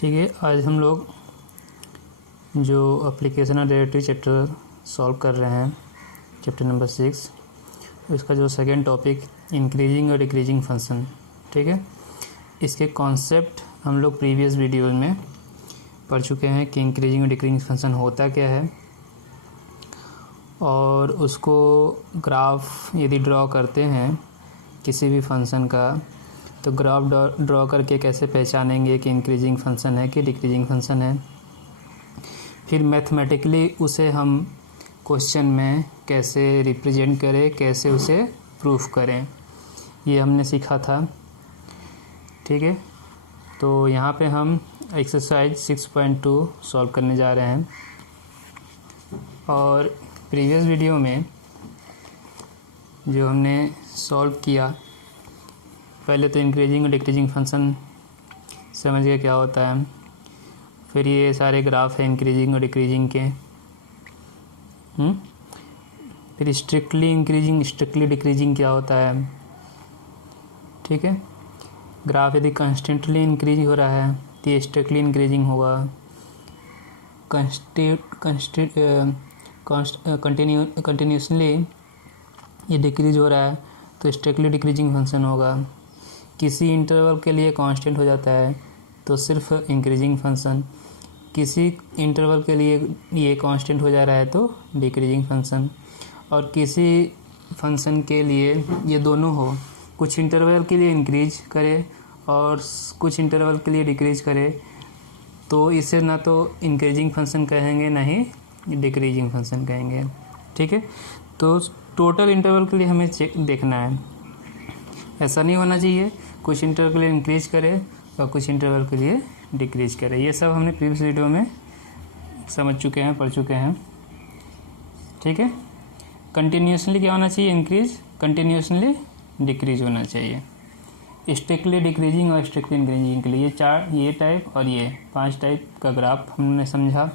ठीक है, आज हम लोग जो एप्लीकेशन और डायरेक्टरी चैप्टर सॉल्व कर रहे हैं, चैप्टर नंबर 6, इसका जो सेकेंड टॉपिक इंक्रीजिंग और डिक्रीजिंग फंक्शन। ठीक है, इसके कॉन्सेप्ट हम लोग प्रीवियस वीडियो में पढ़ चुके हैं कि इंक्रीजिंग और डिक्रीजिंग फंक्शन होता क्या है, और उसको ग्राफ यदि ड्रॉ करते हैं किसी भी फंक्शन का तो ग्राफ ड्रॉ करके कैसे पहचानेंगे कि इंक्रीजिंग फंक्शन है कि डिक्रीजिंग फंक्शन है। फिर मैथमेटिकली उसे हम क्वेश्चन में कैसे रिप्रेजेंट करें, कैसे उसे प्रूफ करें, ये हमने सीखा था। ठीक है, तो यहाँ पे हम एक्सरसाइज 6.2 सॉल्व करने जा रहे हैं। और प्रीवियस वीडियो में जो हमने सॉल्व किया, पहले तो इंक्रीजिंग और डिक्रीजिंग फंक्शन समझ गए क्या होता है। फिर ये सारे ग्राफ हैं इंक्रीजिंग और डिक्रीजिंग के। फिर स्ट्रिक्टली इंक्रीजिंग स्ट्रिक्टली डिक्रीजिंग क्या होता है। ठीक है, ग्राफ यदि कंस्टेंटली इंक्रीज हो रहा है तो ये स्ट्रिक्टली इंक्रीजिंग होगा, कंटिन्यूसली ये डिक्रीज हो रहा है तो स्ट्रिक्टली डिक्रीजिंग फंक्शन होगा। किसी इंटरवल के लिए कांस्टेंट हो जाता है तो सिर्फ इंक्रीजिंग फंक्शन, किसी इंटरवल के लिए ये कांस्टेंट हो जा रहा है तो डिक्रीजिंग फंक्शन। और किसी फंक्शन के लिए ये दोनों हो, कुछ इंटरवल के लिए इंक्रीज करे और कुछ इंटरवल के लिए डिक्रीज करे, तो इसे ना तो इंक्रीजिंग फंक्शन कहेंगे ना ही डिक्रीजिंग फंक्शन कहेंगे। ठीक है, तो टोटल इंटरवल के लिए हमें देखना है, ऐसा नहीं होना चाहिए कुछ इंटरवल के लिए इंक्रीज करे और कुछ इंटरवल के लिए डिक्रीज करे। ये सब हमने प्रीवियस वीडियो में समझ चुके हैं, पढ़ चुके हैं। ठीक है, कंटिन्यूसली क्या होना चाहिए, इंक्रीज, कंटिन्यूसली डिक्रीज होना चाहिए। स्ट्रिक्टली डिक्रीजिंग और स्ट्रिक्टली इंक्रीजिंग के लिए ये टाइप और ये 5 टाइप का ग्राफ हमने समझा।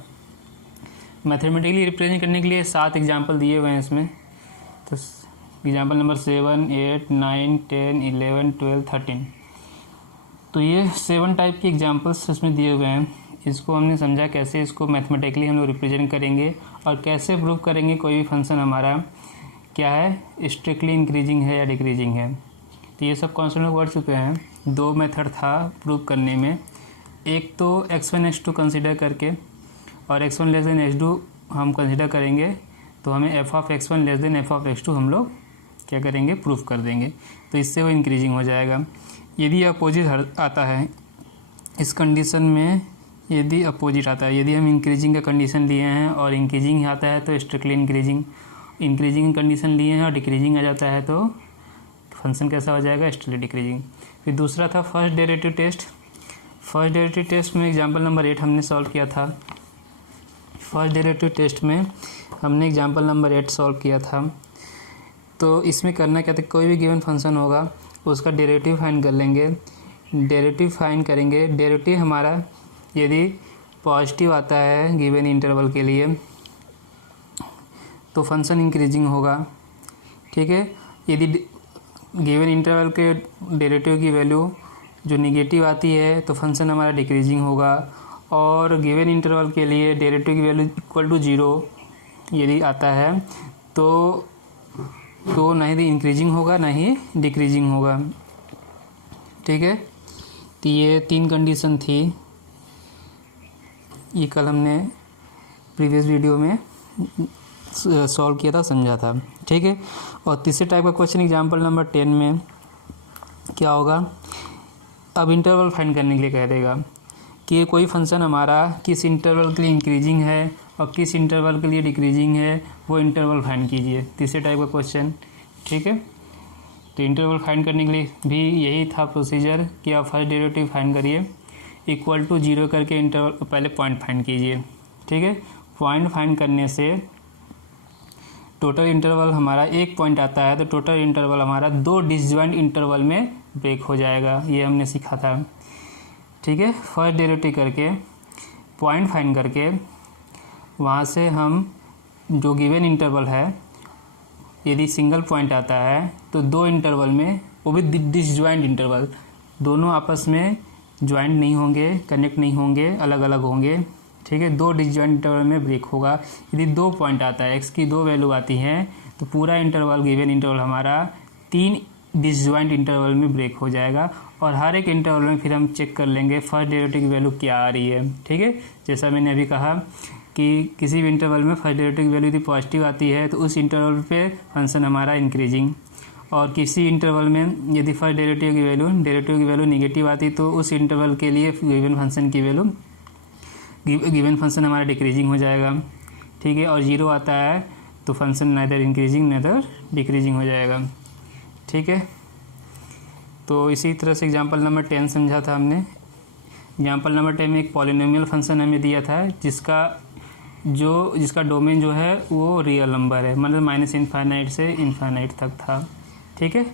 मैथमेटिकली रिप्रेजेंट करने के लिए 7 एग्जाम्पल दिए हुए हैं इसमें। तो एग्जाम्पल नंबर 7, 8, 9, 10, 11, 12, 13, तो ये 7 टाइप के एग्जाम्पल्स इसमें दिए हुए हैं। इसको हमने समझा कैसे इसको मैथमेटिकली हम लोग रिप्रेजेंट करेंगे और कैसे प्रूव करेंगे कोई भी फंक्शन हमारा क्या है, स्ट्रिक्टली इंक्रीजिंग है या डिक्रीजिंग है। तो ये सब कॉन्सेप्ट में पढ़ चुके हैं। 2 मेथड था प्रूव करने में, एक तो x1 x2 कंसिडर करके और x1 लेस देन x2 हम कंसिडर करेंगे तो हमें f(x1) लेस देन f(x2) हम लोग क्या करेंगे, प्रूफ कर देंगे, तो इससे वो इंक्रीजिंग हो जाएगा। यदि अपोजिट आता है इस कंडीशन में, यदि अपोजिट आता है, यदि हम इंक्रीजिंग का कंडीशन लिए हैं और इंक्रीजिंग आता है तो स्ट्रिक्टली इंक्रीजिंग, इंक्रीजिंग कंडीशन लिए हैं और डिक्रीजिंग आ जाता है तो फंक्शन कैसा हो जाएगा, स्ट्रिक्टली डिक्रीजिंग। फिर दूसरा था first derivative test. First derivative test में एग्जाम्पल नंबर 8 हमने सॉल्व किया था। फर्स्ट डेरिवेटिव टेस्ट में हमने एग्जाम्पल नंबर 8 सॉल्व किया था। तो इसमें करना क्या था, कोई भी गिवन फंक्शन होगा उसका डेरिवेटिव फाइंड कर लेंगे। डेरिवेटिव फाइंड करेंगे, डेरिवेटिव हमारा यदि पॉजिटिव आता है गिवन इंटरवल के लिए तो फंक्शन इंक्रीजिंग होगा। ठीक है, यदि गिवन इंटरवल के डेरिवेटिव की वैल्यू जो निगेटिव आती है तो फंक्शन हमारा डिक्रीजिंग होगा। और गिवन इंटरवल के लिए डेरिवेटिव की वैल्यू इक्वल टू 0 यदि आता है तो ना ही इंक्रीजिंग होगा ना ही डिक्रीजिंग होगा। ठीक है, तो ये 3 कंडीशन थी, ये कल हमने प्रीवियस वीडियो में सॉल्व किया था, समझा था। ठीक है, और तीसरे टाइप का क्वेश्चन एग्जाम्पल नंबर 10 में क्या होगा, अब इंटरवल फाइंड करने के लिए कह देगा कि कोई फंक्शन हमारा किस इंटरवल के लिए इंक्रीजिंग है और किस इंटरवल के लिए डिक्रीजिंग है, वो इंटरवल फाइंड कीजिए। तीसरे टाइप का क्वेश्चन। ठीक है, तो इंटरवल फाइंड करने के लिए भी यही था प्रोसीजर कि आप फर्स्ट डेरिवेटिव फाइंड करिए, इक्वल टू 0 करके इंटरवल पहले पॉइंट फाइंड कीजिए। ठीक है, पॉइंट फाइंड करने से टोटल इंटरवल हमारा 1 पॉइंट आता है तो टोटल इंटरवल हमारा 2 डिसजॉइंट इंटरवल में ब्रेक हो जाएगा, ये हमने सीखा था। ठीक है, फर्स्ट डेरिवेटिव करके पॉइंट फाइंड करके वहाँ से हम जो गिवन इंटरवल है यदि सिंगल पॉइंट आता है तो 2 इंटरवल में, वो भी डिसजॉइंट इंटरवल, दोनों आपस में ज्वाइंट नहीं होंगे, कनेक्ट नहीं होंगे, अलग अलग होंगे, ठीक है। 2 डिसजॉइंट इंटरवल में ब्रेक होगा। यदि 2 पॉइंट आता है, x की 2 वैल्यू आती हैं, तो पूरा इंटरवल, गिवन इंटरवल हमारा 3 डिसजॉइंट इंटरवल में ब्रेक हो जाएगा। और हर एक इंटरवल में फिर हम चेक कर लेंगे फर्स्ट डेरिवेटिव की वैल्यू क्या आ रही है, ठीक है। जैसा मैंने अभी कहा कि किसी भी इंटरवल में फर्स्ट डेरिवेटिव की वैल्यू यदि पॉजिटिव आती है तो उस इंटरवल पे फंक्शन हमारा इंक्रीजिंग, और किसी इंटरवल में यदि फर्स्ट डेरिवेटिव की वैल्यू नेगेटिव आती तो उस इंटरवल के लिए गिवन फंक्शन की वैल्यू, गिवन फंक्शन हमारा डिक्रीजिंग हो जाएगा, ठीक है। और 0 आता है तो function neither increasing neither decreasing हो जाएगा, ठीक है। तो इसी तरह से एग्जांपल नंबर 10 समझा था हमने। एग्जांपल नंबर 10 में एक पॉलिनोमियल फंक्शन हमें दिया था जिसका डोमेन जो है वो रियल नंबर है, मतलब -∞ से इनफाइनाइट तक था, ठीक है।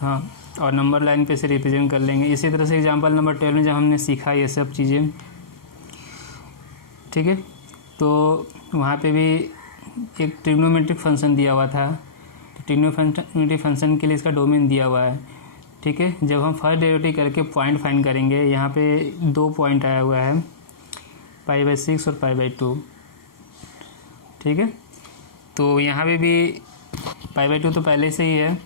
हाँ, और नंबर लाइन पे से रिप्रेजेंट कर लेंगे। इसी तरह से एग्जांपल नंबर 12 में जब हमने सीखा ये सब चीज़ें, ठीक है, तो वहाँ पे भी एक ट्रिग्नोमेट्रिक फंक्शन दिया हुआ था। तो ट्रिग्नोमेट्रिक फंक्शन के लिए इसका डोमेन दिया हुआ है, ठीक है। जब हम फर्स्ट डेरिवेटिव करके पॉइंट फाइंड करेंगे, यहाँ पे 2 पॉइंट आया हुआ है, π/6 और π/2, ठीक है। तो यहाँ पे भी π/2 तो पहले से ही है,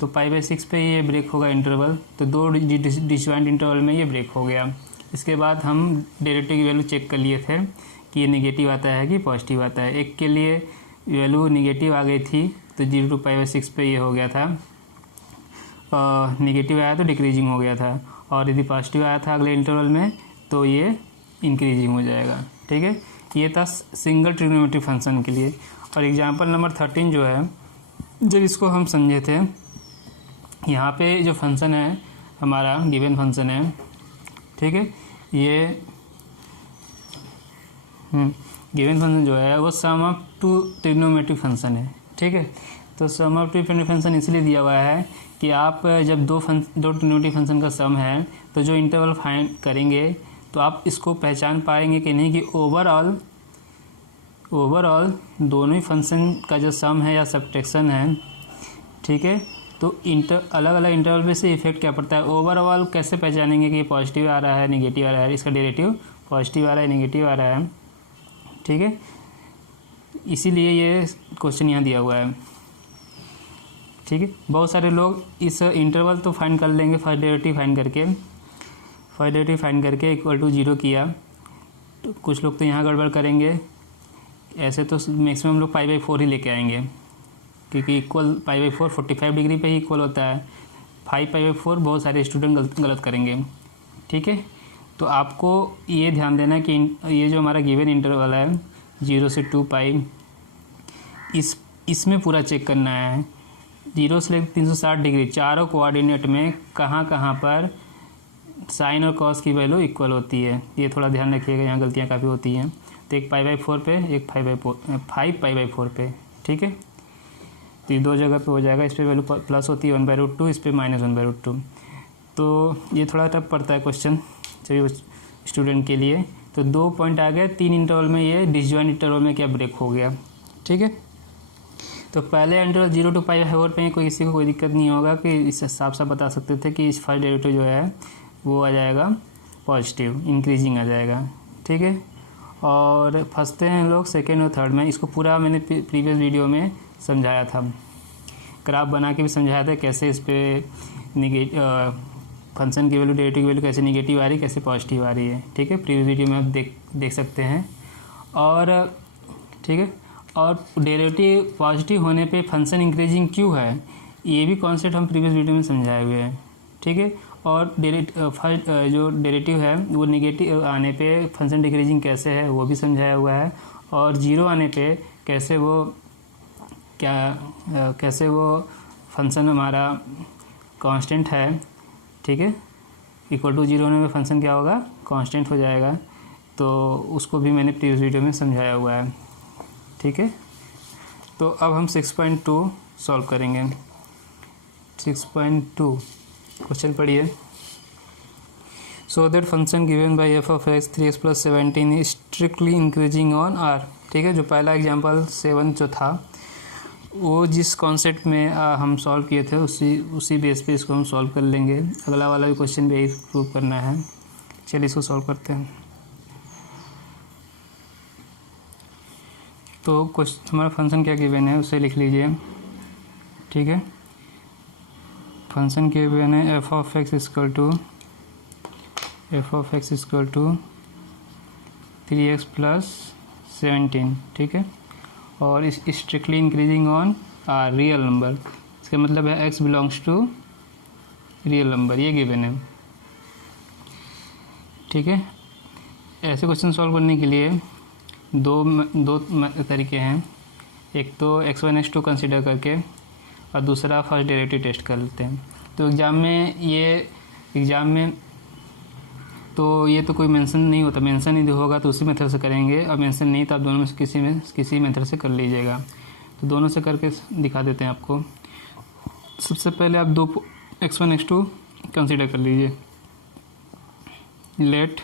तो π/6 पे ये ब्रेक होगा इंटरवल, तो 2 डिसजॉइंट इंटरवल में ये ब्रेक हो गया। इसके बाद हम डेरिवेटिव की वैल्यू चेक कर लिए थे कि ये नेगेटिव आता है कि पॉजिटिव आता है। एक के लिए वैल्यू नेगेटिव आ गई थी तो 0 to π/6 पे ये हो गया था, नेगेटिव आया तो डिक्रीजिंग हो गया था, और यदि पॉजिटिव आया था अगले इंटरवल में तो ये इंक्रीजिंग हो जाएगा, ठीक है। ये था सिंगल ट्रिग्नोमेट्रिक फंक्शन के लिए। और एग्जांपल नंबर 13 जो है, जब इसको हम समझे थे, यहाँ पे जो फंक्शन है हमारा गिवन फंक्शन है, ठीक है, ये गिवन फंक्शन जो है वो सम ऑफ 2 ट्रिग्नोमेट्रिक फंक्शन है, ठीक है। तो सम ऑफ 2 ट्रिग्नोमेट्रिक फंक्शन इसलिए दिया हुआ है कि आप जब 2 ट्रिग्नोमेट्रिक फंक्शन का सम है तो जो इंटरवल फाइंड करेंगे तो आप इसको पहचान पाएंगे कि नहीं कि ओवरऑल दोनों ही फंक्शन का जो सम है या सब्ट्रैक्शन है, ठीक है, तो अलग अलग इंटरवल पे से इफेक्ट क्या पड़ता है। ओवरऑल कैसे पहचानेंगे कि पॉजिटिव आ रहा है नेगेटिव आ रहा है, इसका डेरिवेटिव पॉजिटिव आ रहा है नेगेटिव आ रहा है, ठीक है। इसीलिए ये क्वेश्चन यहाँ दिया हुआ है, ठीक है। बहुत सारे लोग इस इंटरवल तो फाइंड कर लेंगे, फर्स्ट डेरिवेटिव फाइंड करके इक्वल टू 0 किया, तो कुछ लोग तो यहाँ गड़बड़ करेंगे। ऐसे तो मैक्सिमम लोग π/4 ही लेके आएंगे, क्योंकि इक्वल π/4 45 डिग्री पे ही इक्वल होता है। 5π/4 बहुत सारे स्टूडेंट गलत करेंगे, ठीक है। तो आपको ये ध्यान देना कि ये जो हमारा गिवन इंटरवल है 0 से 2π, इसमें पूरा चेक करना है। 0 से लेकर 360 डिग्री चारों कोऑर्डिनेट में कहाँ पर साइन और कॉस की वैल्यू इक्वल होती है, ये थोड़ा ध्यान रखिएगा, यहाँ गलतियाँ काफ़ी होती हैं। तो एक π/4 पे, एक 5π/4 पे, ठीक है। तो ये 2 जगह पे हो जाएगा, इस पर वैल्यू प्लस होती है 1/√2, इस पर -1/√2। तो ये थोड़ा टफ पड़ता है क्वेश्चन सभी स्टूडेंट के लिए। तो 2 पॉइंट आ गए, 3 इंटरवल में ये डिसजॉइंट इंटरवल में क्या ब्रेक हो गया, ठीक है। तो पहले इंटरवल 0 to π/4 पे किसी को कोई दिक्कत नहीं होगा कि इससे साफ बता सकते थे कि इस फर्स्ट डेरिवेटिव जो है वो आ जाएगा पॉजिटिव, इंक्रीजिंग आ जाएगा, ठीक है। और फंसते हैं लोग सेकेंड और थर्ड में। इसको पूरा मैंने प्रीवियस वीडियो में समझाया था, ग्राफ बना के भी समझाया था कैसे इस पर फंक्शन की वैल्यू, डेरिवेटिव की वैल्यू कैसे नेगेटिव आ रही है, कैसे पॉजिटिव आ रही है, ठीक है। प्रीवियस वीडियो में आप देख सकते हैं। और ठीक है, और डेरिवेटिव पॉजिटिव होने पे फंक्शन इंक्रीजिंग क्यों है, ये भी कॉन्सेप्ट हम प्रीवियस वीडियो में समझाए हुए हैं, ठीक है। और फर्स्ट जो डेरिवेटिव है वो नेगेटिव आने पे फंक्शन डिक्रीजिंग कैसे है वो भी समझाया हुआ है। और 0 आने पे कैसे वो फंक्शन हमारा कांस्टेंट है, ठीक है। इक्वल टू 0 होने पे फंक्शन क्या होगा, कांस्टेंट हो जाएगा। तो उसको भी मैंने प्रीवियस वीडियो में समझाया हुआ है, ठीक है। तो अब हम 6.2 सॉल्व करेंगे। 6.2 क्वेश्चन पढ़िए। सो that function given by f of x 3x + 17 is strictly increasing on r, ठीक है। जो पहला एग्जांपल 7 जो था वो जिस कॉन्सेप्ट में हम सॉल्व किए थे उसी बेस पे इसको हम सॉल्व कर लेंगे। अगला वाला भी क्वेश्चन भी यही प्रूव करना है। चलिए इसको सॉल्व करते हैं। तो क्वेश्चन हमारा फंक्शन क्या गिवन है उसे लिख लीजिए, ठीक है। फंक्शन गिवन है F of x equal to 3x plus 17, ठीक है। और इस strictly increasing on real number, इसका मतलब है x belongs to real number, ये गिवन है, ठीक है। ऐसे क्वेश्चन सॉल्व करने के लिए दो तरीके हैं। एक तो x1 x2 कंसिडर करके और दूसरा फर्स्ट डेरिवेटिव टेस्ट कर लेते हैं। तो एग्ज़ाम में तो ये तो कोई मेंशन नहीं होता, मेंशन यदि होगा तो उसी मेथड से करेंगे, और मेंशन नहीं तो आप दोनों में से किसी मेथड से कर लीजिएगा। तो दोनों से करके दिखा देते हैं आपको। सबसे पहले आप दो x1 x2 कंसीडर कर लीजिए। Let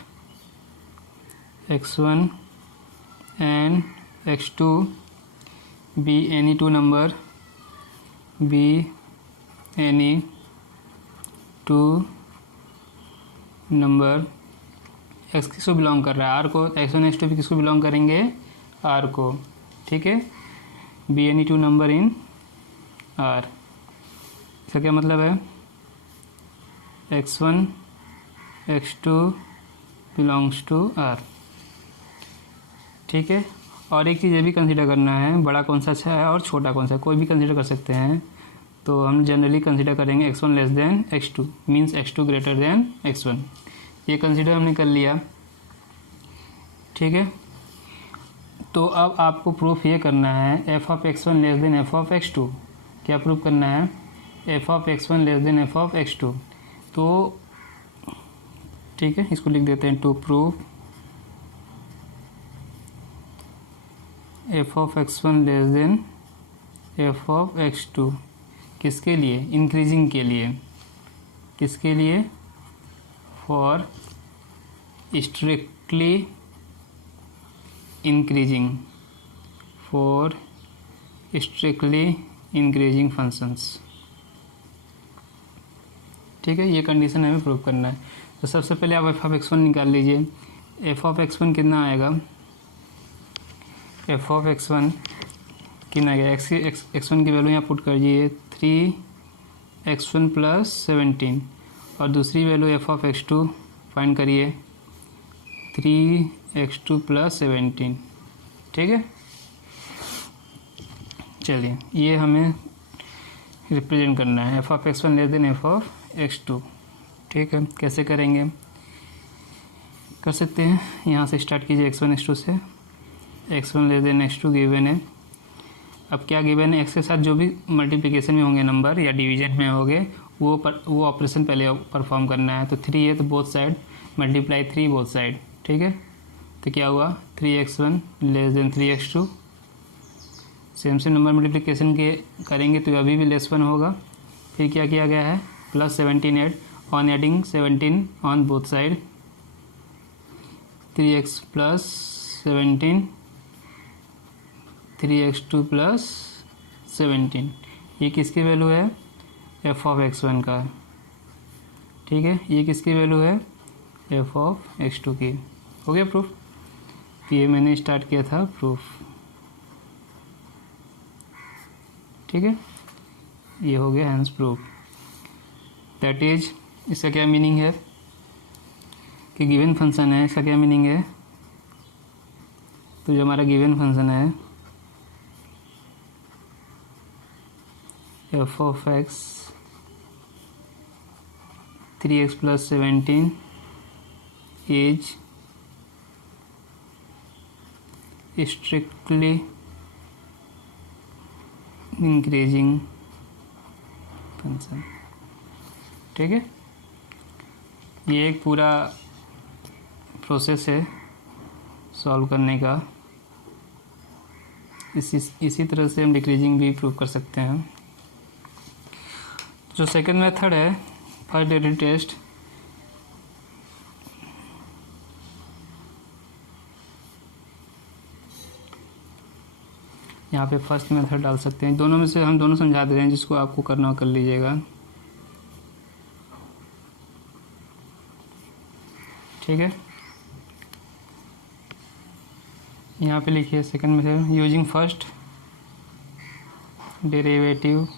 x1 and x2 be any two number, x किसको बिलोंग कर रहा है, r को। x1 x2 भी किसको बिलोंग करेंगे, r को, ठीक है। B any two number in r, इसका क्या मतलब है, x1 x2 belongs to r, ठीक है। और एक चीज़ ये भी कंसीडर करना है, बड़ा कौन सा अच्छा है और छोटा कौन सा, कोई भी कंसीडर कर सकते हैं। तो हम जनरली कंसीडर करेंगे x1 less then x2, means x2 greater than x1। ये कंसीडर हमने कर लिया, ठीक है। तो अब आपको प्रूफ ये करना है f of x1 less than f of x2। क्या प्रूफ करना है, f of x1 less than f of x2। तो ठीक है, इसको लिख देते हैं, to prove f of x1 less than f of x2। किसके लिए, इंक्रीजिंग के लिए। किसके लिए, फॉर स्ट्रिक्टली इंक्रीजिंग, फंक्शंस, ठीक है। ये कंडीशन हमें प्रूव करना है। तो सबसे पहले आप f ऑफ x1 निकाल लीजिए। f ऑफ x1 कितना आएगा, f ऑफ x1 कितना आएगा, x1 की वैल्यू यहाँ पुट करिए 3x1 प्लस 17, और दूसरी value f of x2 find करिए 3x2 प्लस 17, ठीक है। चलिए ये हमें रिप्रेजेंट करना है, f of x1 less than f of x2, ठीक है। कैसे करेंगे, कर सकते हैं, यहाँ से स्टार्ट कीजिए x1 x2 से। x1 less then x2 given है। अब क्या गिवन है, x के साथ जो भी मल्टीप्लिकेशन में होंगे नंबर या डिवीजन में होंगे वो ऑपरेशन पहले परफॉर्म करना है। तो 3 है तो both side multiply 3 both side, ठीक है। तो क्या हुआ, 3x1 less than 3x2। Same number multiplication के करेंगे तो अभी भी लेस 1 होगा। फिर क्या किया गया है, plus 17 add, on adding 17 on both side, 3x plus 17 3x2 plus 17। ये किसकी वैल्यू है, f ऑफ x1 का, ठीक है। ये किसकी वैल्यू है, f ऑफ x2 की। हो गया प्रूफ। ये मैंने स्टार्ट किया था प्रूफ, ठीक है। ये हो गया हैंस प्रूफ। दैट इज, इसका क्या मीनिंग है कि गिवन फंक्शन है, इसका क्या मीनिंग है। तो जो हमारा गिवन फंक्शन है f of x 3x plus 17 is strictly increasing function, ठीक है। ये एक पूरा प्रोसेस है सॉल्व करने का। इसी तरह से हम डिक्रीजिंग भी प्रूव कर सकते हैं। जो सेकंड मेथड है फर्स्ट डेरिवेटिव टेस्ट, यहाँ पे फर्स्ट मेथड डाल सकते हैं। दोनों में से हम दोनों समझा दे रहे हैं, जिसको आपको करना हो कर लीजिएगा। ठीक है, यहाँ पे लिखिए second method using first derivative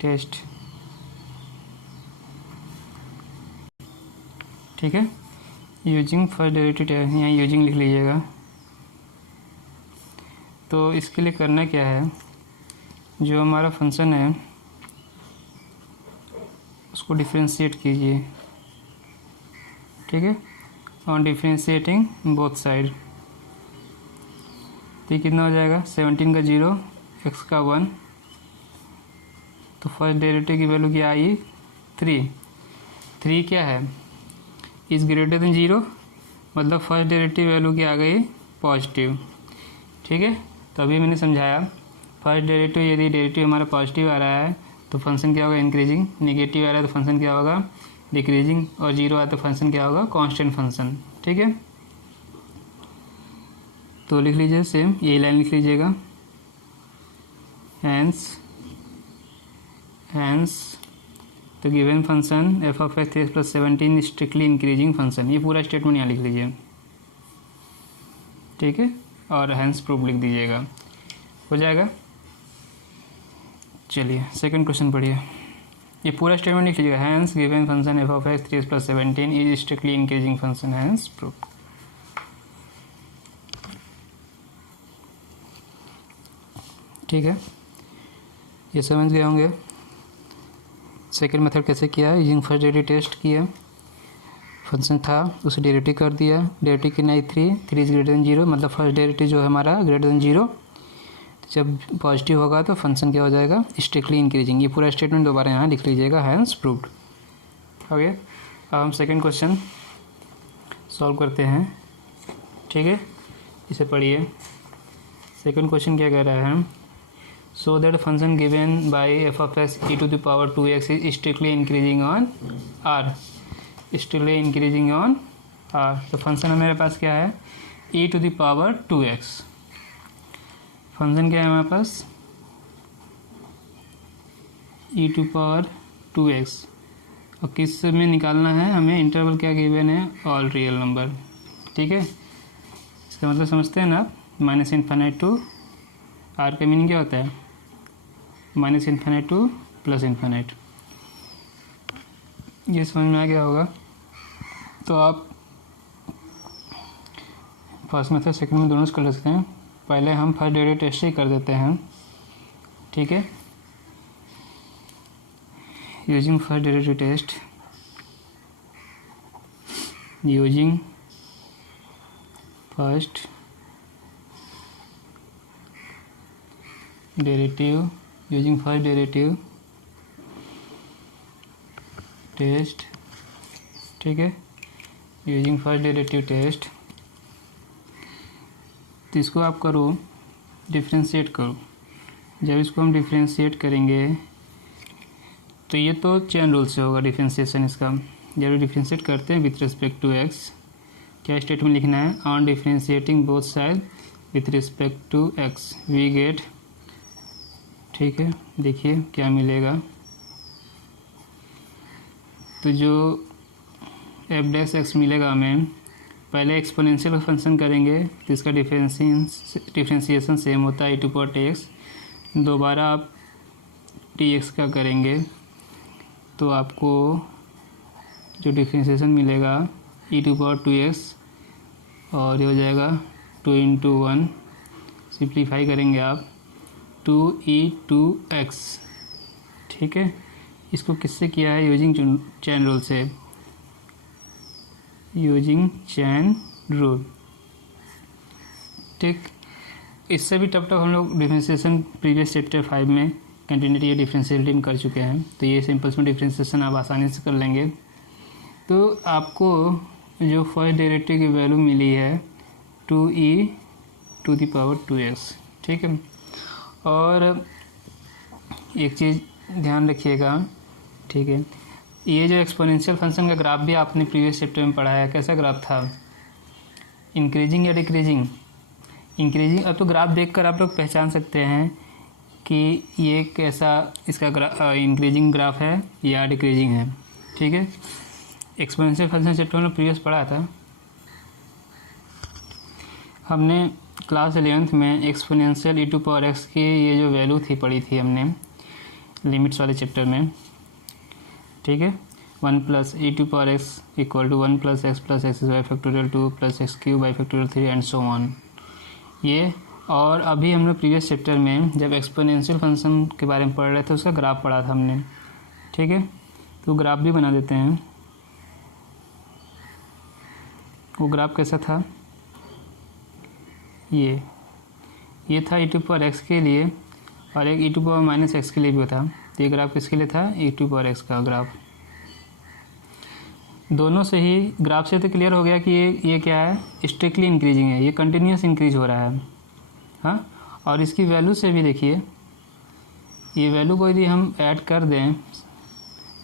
test. ठीक है, यूजिंग फर्स्ट डेरिवेटिव टेस्ट, यहाँ यूजिंग लिख लीजिएगा। तो इसके लिए करना क्या है, जो हमारा फंक्शन है उसको डिफरेंशिएट कीजिए। ठीक है, और डिफरेंशिएटिंग बोथ साइड, तो कितना हो जाएगा 17 का 0 x का 1। तो फर्स्ट डेरिवेटिव की वैल्यू क्या आई 3 क्या है इज ग्रेटर देन 0, मतलब फर्स्ट डेरिवेटिव वैल्यू क्या आ गई पॉजिटिव। ठीक है, तो अभी मैंने समझाया फर्स्ट डेरिवेटिव यदि डेरिवेटिव हमारा पॉजिटिव आ रहा है तो फंक्शन क्या होगा इंक्रीजिंग, नेगेटिव आ रहा है तो फंक्शन क्या होगा डिक्रीजिंग, और 0 आया तो फंक्शन क्या होगा कांस्टेंट फंक्शन। ठीक है, तो लिख लीजिए सेम यही लाइन लिख लीजिएगा, हैंस तो given function F of X 3x + 17 strictly increasing function. ये पूरा स्टेटमेंट यहाँ लिख लीजिए। ठीक है, और हैंस प्रूफ लिख दीजिएगा, हो जाएगा। चलिए सेकंड क्वेश्चन पढ़िए, ये पूरा स्टेटमेंट लिख लीजिएगा, hence given function F of X 3x + 17 is strictly increasing function, hence proof. ठीक है, ये समझ गए होंगे सेकेंड मेथड कैसे किया है। यूजिंग फर्स्ट डेरिवेटिव टेस्ट किया, फंक्शन था उसे डेरिवेटिव कर दिया, डेरिवेटिव की नहीं 3 इज ग्रेटर देन 0, मतलब फर्स्ट डेरिवेटिव जो है हमारा ग्रेटर देन 0, जब पॉजिटिव होगा तो फंक्शन क्या हो जाएगा स्ट्रिक्टली इंक्रीजिंग। ये पूरा स्टेटमेंट दोबारा यहाँ लिख लीजिएगा, हैंस प्रूव्ड। ओके, अब हम सेकंड क्वेश्चन सॉल्व करते हैं। ठीक है, इसे पढ़िए। सेकंड क्वेश्चन क्या कह रहा है, so that function given by F of x e⁻²x is strictly increasing on r, strictly increasing on r। तो फंक्शन हमारे पास क्या है e⁻²x, फंक्शन क्या है हमारे पास e⁻²x, और किस में निकालना है हमें, इंटरवल क्या गिवन है ऑल रियल नंबर। ठीक है, इसका मतलब समझते हैं ना आप, -∞ टू r का मीनिंग क्या होता है -∞ टू +∞। ये समझ में आ गया होगा। तो आप फर्स्ट मेथड सेकंड में दोनों से कर सकते हैं। पहले हम फर्स्ट डेरिवेटिव टेस्ट ही कर देते हैं। ठीक है, using first derivative test, using first derivative, using first derivative test. ठीक है, यूजिंग फर्स्ट डेरिवेटिव टेस्ट, तो इसको आप करो डिफ्रेंशिएट करो। जब इसको हम डिफ्रेंशिएट करेंगे तो ये तो चेन रूल से होगा डिफ्रेंशिएशन इसका। जब डिफ्रेंशिएट करते हैं विथ रिस्पेक्ट टू एक्स, क्या स्टेटमेंट लिखना है, on differentiating both side with respect to X we get. ठीक है, देखिए क्या मिलेगा, तो जो f' मिलेगा हमें, पहले एक्सपोनेंशियल फंक्शन करेंगे तो इसका डिफरेंशिएशन सेम होता है e⁻x, दोबारा आप dx का करेंगे तो आपको जो डिफरेंशिएशन मिलेगा e⁻2x, और ये हो जाएगा 2 × 1, सिंप्लीफाई करेंगे आप 2e2x। ठीक है, इसको किससे किया है, यूजिंग चैन रूल से, यूजिंग चैन रूल। ठीक, इससे भी टप हम लोग डिफरेंशिएशन प्रीवियस चैप्टर 5 में कंटिन्यूटी या डिफरेंशियलिटी में कर चुके हैं, तो ये सिंपल्स में डिफरेंशिएशन आप आसानी से कर लेंगे। तो आपको जो फर्स्ट डेरिवेटिव की वैल्यू मिली है 2e⁻2x। ठीक है, और एक चीज़ ध्यान रखिएगा। ठीक है, ये जो एक्सपोनेंशियल फंक्शन का ग्राफ भी आपने प्रीवियस चैप्टर में पढ़ा है, कैसा ग्राफ था, इंक्रीजिंग या डिक्रीजिंग, इंक्रीजिंग। अब तो ग्राफ देखकर आप लोग पहचान सकते हैं कि ये कैसा इसका इंक्रीजिंग ग्राफ है या डिक्रीजिंग है। ठीक है, एक्सपोनेंशियल फंक्शन चैप्टर में प्रीवियस पढ़ा था हमने क्लास 11th में। Exponential E to power X की ये जो वैल्यू थी पढ़ी थी हमने लिमिट्स वाले चैप्टर में। ठीक है, 1 plus e to power x equal to 1 plus x by factorial 2 plus x cube by factorial 3 and so on. ये और अभी हम लोग प्रीवियस चैप्टर में जब एक्सपोनेंशियल फंक्शन के बारे में पढ़ रहे थे उसका ग्राफ पढ़ा था हमने। ठीक है, तो ग्राफ भी बना देते हैं। वो ग्राफ कैसा था, ये था ई टू पावर एक्स के लिए और एक ई टू पावर माइनस एक्स के लिए भी था। तो ये ग्राफ किसके लिए था, ई टू पावर एक्स का ग्राफ। दोनों से ही ग्राफ से तो क्लियर हो गया कि ये क्या है, स्ट्रिक्टली इंक्रीजिंग है, ये कंटिन्यूस इंक्रीज हो रहा है। हाँ, और इसकी वैल्यू से भी देखिए, ये वैल्यू को यदि हम ऐड कर दें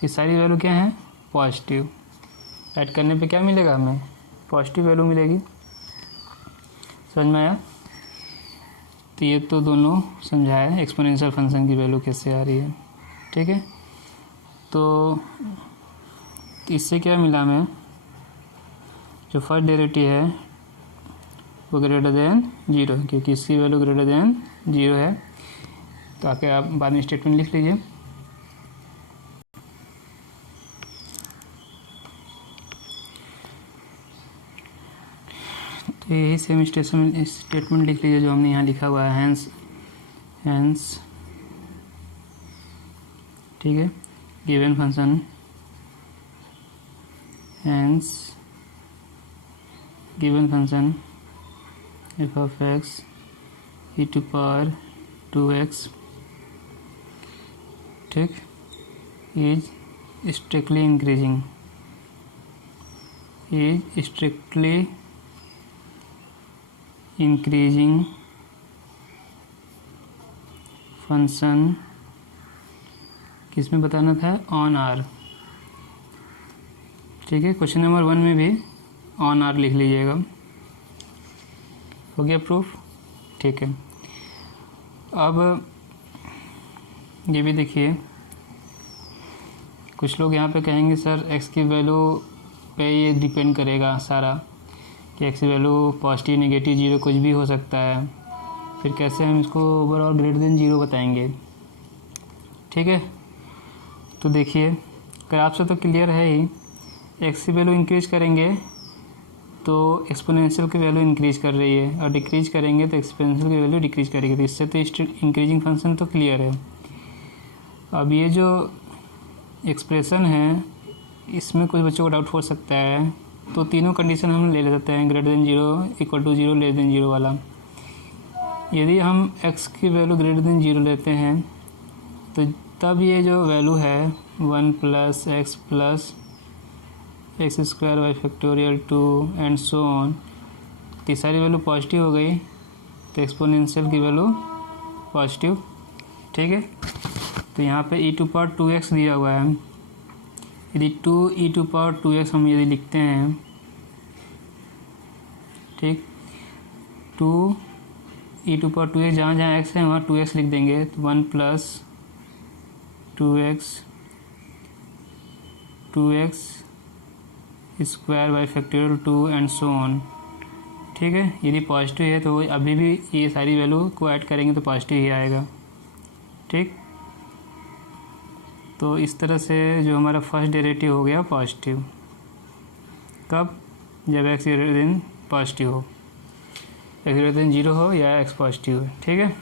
तो सारी वैल्यू क्या है, पॉजिटिव। ऐड करने पे क्या मिलेगा, हमें पॉजिटिव वैल्यू मिलेगी। समझ में आया। तो ये तो दोनों समझाया एक्सपोनेंशियल फंक्शन की वैल्यू कैसे आ रही है। ठीक है, तो इससे क्या मिला हमें, जो फर्स्ट डेरिवेटिव है वो ग्रेटर देन 0 है, क्योंकि इसकी वैल्यू ग्रेटर देन 0 है। तो आके आप बाद में स्टेटमेंट लिख लीजिए। तो यही सेम स्टेटमेंट लिख लीजिए जो हमने यहाँ लिखा हुआ है, हैंस। ठीक है, given function hence given function f of x e to power 2x ठीक is strictly increasing फंक्शन किसमें बताना था, ऑन आर। ठीक है, क्वेश्चन नंबर 1 में भी ऑन आर लिख लीजिएगा। हो गया प्रूफ। ठीक है, अब ये भी देखिए, कुछ लोग यहाँ पे कहेंगे सर एक्स की वैल्यू पे ये डिपेंड करेगा सारा, कि एक्स की वैल्यू पॉजिटिव नेगेटिव 0 कुछ भी हो सकता है, फिर कैसे हम इसको ओवरऑल ग्रेटर देन 0 बताएंगे। ठीक है, तो देखिए ग्राफ से तो क्लियर है ही, एक्स की वैल्यू इंक्रीज करेंगे तो एक्सपोनेंशियल की वैल्यू इंक्रीज कर रही है, और डिक्रीज करेंगे तो एक्सपोनेंशियल की वैल्यू डिक्रीज करेगी। तो इससे तो इंक्रीजिंग फंक्शन तो क्लियर है। अब ये जो एक्सप्रेशन है इसमें कुछ बच्चों को डाउट हो सकता है, तो तीनों कंडीशन हम ले लेते हैं, greater than 0, equal to 0, less than 0 वाला। यदि हम x की वैल्यू ग्रेटर देन 0 लेते हैं तो तब ये जो वैल्यू है 1 plus x square by factorial 2 and so on, तो सारी वैल्यू पॉजिटिव हो गई, तो एक्सपोनेंशियल की वैल्यू पॉजिटिव। ठीक है, तो यहाँ पे e टू पावर 2x दिया हुआ है। यदि 2e टू पावर 2x हम यदि लिखते हैं, ठीक, 2e टू पावर 2x, जहाँ जहाँ x है वहाँ 2x लिख देंगे, तो 1 plus 2x square by factorial 2 and so on. ठीक है, यदि पॉजिटिव है तो अभी भी ये सारी वैल्यू को ऐड करेंगे तो पॉजिटिव ही आएगा। ठीक, तो इस तरह से जो हमारा फर्स्ट डेरिवेटिव हो गया पॉजिटिव, कब, जब एक्स ग्रेटर देन पॉजिटिव हो, एक्स ग्रेटर देन 0 हो या एक्स पॉजिटिव है। ठीक है,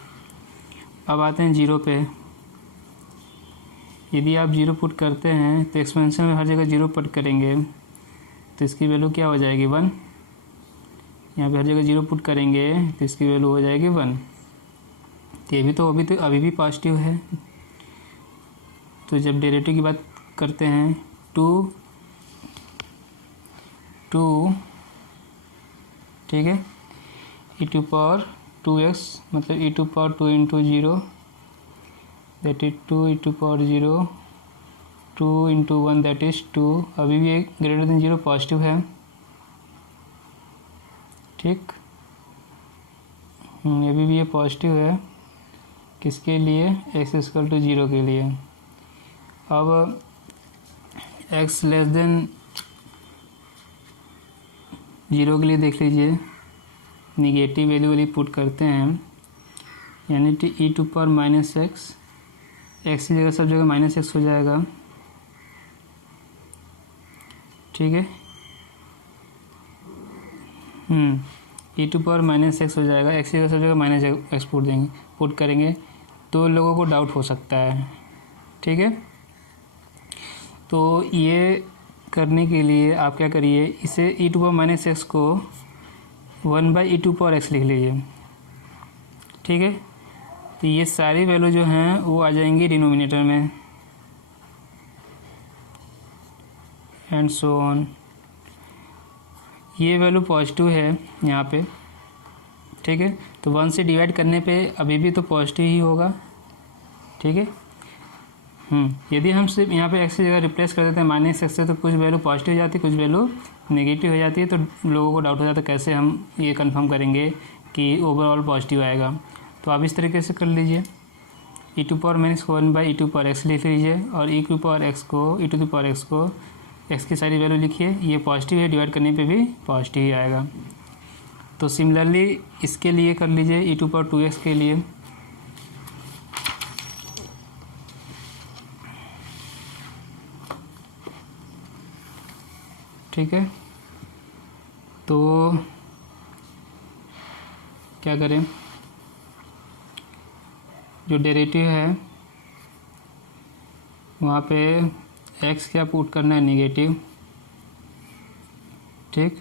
अब आते हैं 0 पे। यदि आप 0 पुट करते हैं तो एक्सपेंशन में हर जगह 0 पुट करेंगे तो इसकी वैल्यू क्या हो जाएगी, 1। यहाँ पे हर जगह 0 पुट करेंगे तो इसकी वैल्यू हो जाएगी 1। तो ये भी तो अभी भी पॉजिटिव है। तो जब डेरिवेटिव की बात करते हैं, 2 ठीक है, ई टू पावर 2x मतलब e to power 2 into 0, that is 2 e to power 0, 2 into 1 that is 2। अभी भी एक ग्रेटर देन 0 पॉजिटिव है। ठीक, अभी भी ये पॉजिटिव है, किसके लिए, x इक्वल टू 0 के लिए। अब x लेस देन 0 के लिए देख लीजिए, निगेटिव वैल्यू वाली पुट करते हैं, यानी कि e to power minus x, x की जगह सब जगह माइनस एक्स हो जाएगा, ठीक है। e to power minus x हो जाएगा, एक्स की जगह सब जगह माइनस एक्स पुट करेंगे तो लोगों को डाउट हो सकता है, ठीक है। तो ये करने के लिए आप क्या करिए, इसे e to power minus x को 1/e टू पावर एक्स लिख लीजिए, ठीक है। तो ये सारी वैल्यू जो हैं वो आ जाएंगी डिनोमिनेटर में, एंड सो ऑन। ये वैल्यू पॉजिटिव है यहाँ पे, ठीक है। तो 1 से डिवाइड करने पे अभी भी तो पॉजिटिव ही होगा, ठीक है। यदि हम सिर्फ यहाँ पे x की जगह रिप्लेस कर देते हैं माइनस एक्स से, तो कुछ वैल्यू पॉजिटिव हो जाती है, कुछ वैल्यू नेगेटिव हो जाती है, तो लोगों को डाउट हो जाता है कैसे हम ये कंफर्म करेंगे कि ओवरऑल पॉजिटिव आएगा। तो आप इस तरीके से कर लीजिए, e to power minus 1/e to power x लिख लीजिए, और e टू पावर एक्स को, e टू पावर एक्स को x की सारी वैल्यू लिखिए, ये पॉजिटिव है, डिवाइड करने पे भी पॉजिटिव ही आएगा। तो सिमिलरली इसके लिए कर लीजिए, e टू पावर 2x के लिए, ठीक है। तो क्या करें, जो डेरिवेटिव है वहाँ पे x क्या पुट करना है, नेगेटिव, ठीक।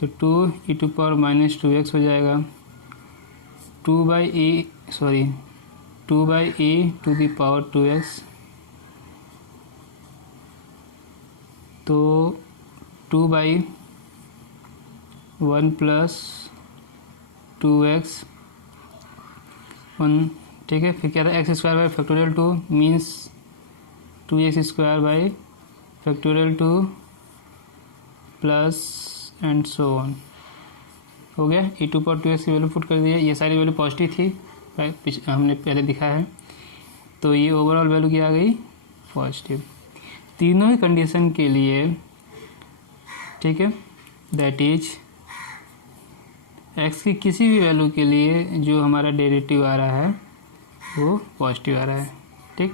तो 2e to power minus 2x हो जाएगा, 2/e to the power 2x, तो 2/1 प्लस 2x 1, ठीक है। फिर क्या था, x square by factorial 2 means 2x square by factorial 2 plus and so on, हो गया। e टू पावर 2x की वैल्यू पुट कर दिया, ये सारी वैल्यू पॉजिटिव थी, हमने पहले दिखा है, तो ये ओवरऑल वैल्यू क्या आ गई, पॉजिटिव। तीनों ही कंडीशन के लिए, ठीक है, दैट इज x की किसी भी वैल्यू के लिए जो हमारा डेरिवेटिव आ रहा है वो पॉजिटिव आ रहा है, ठीक।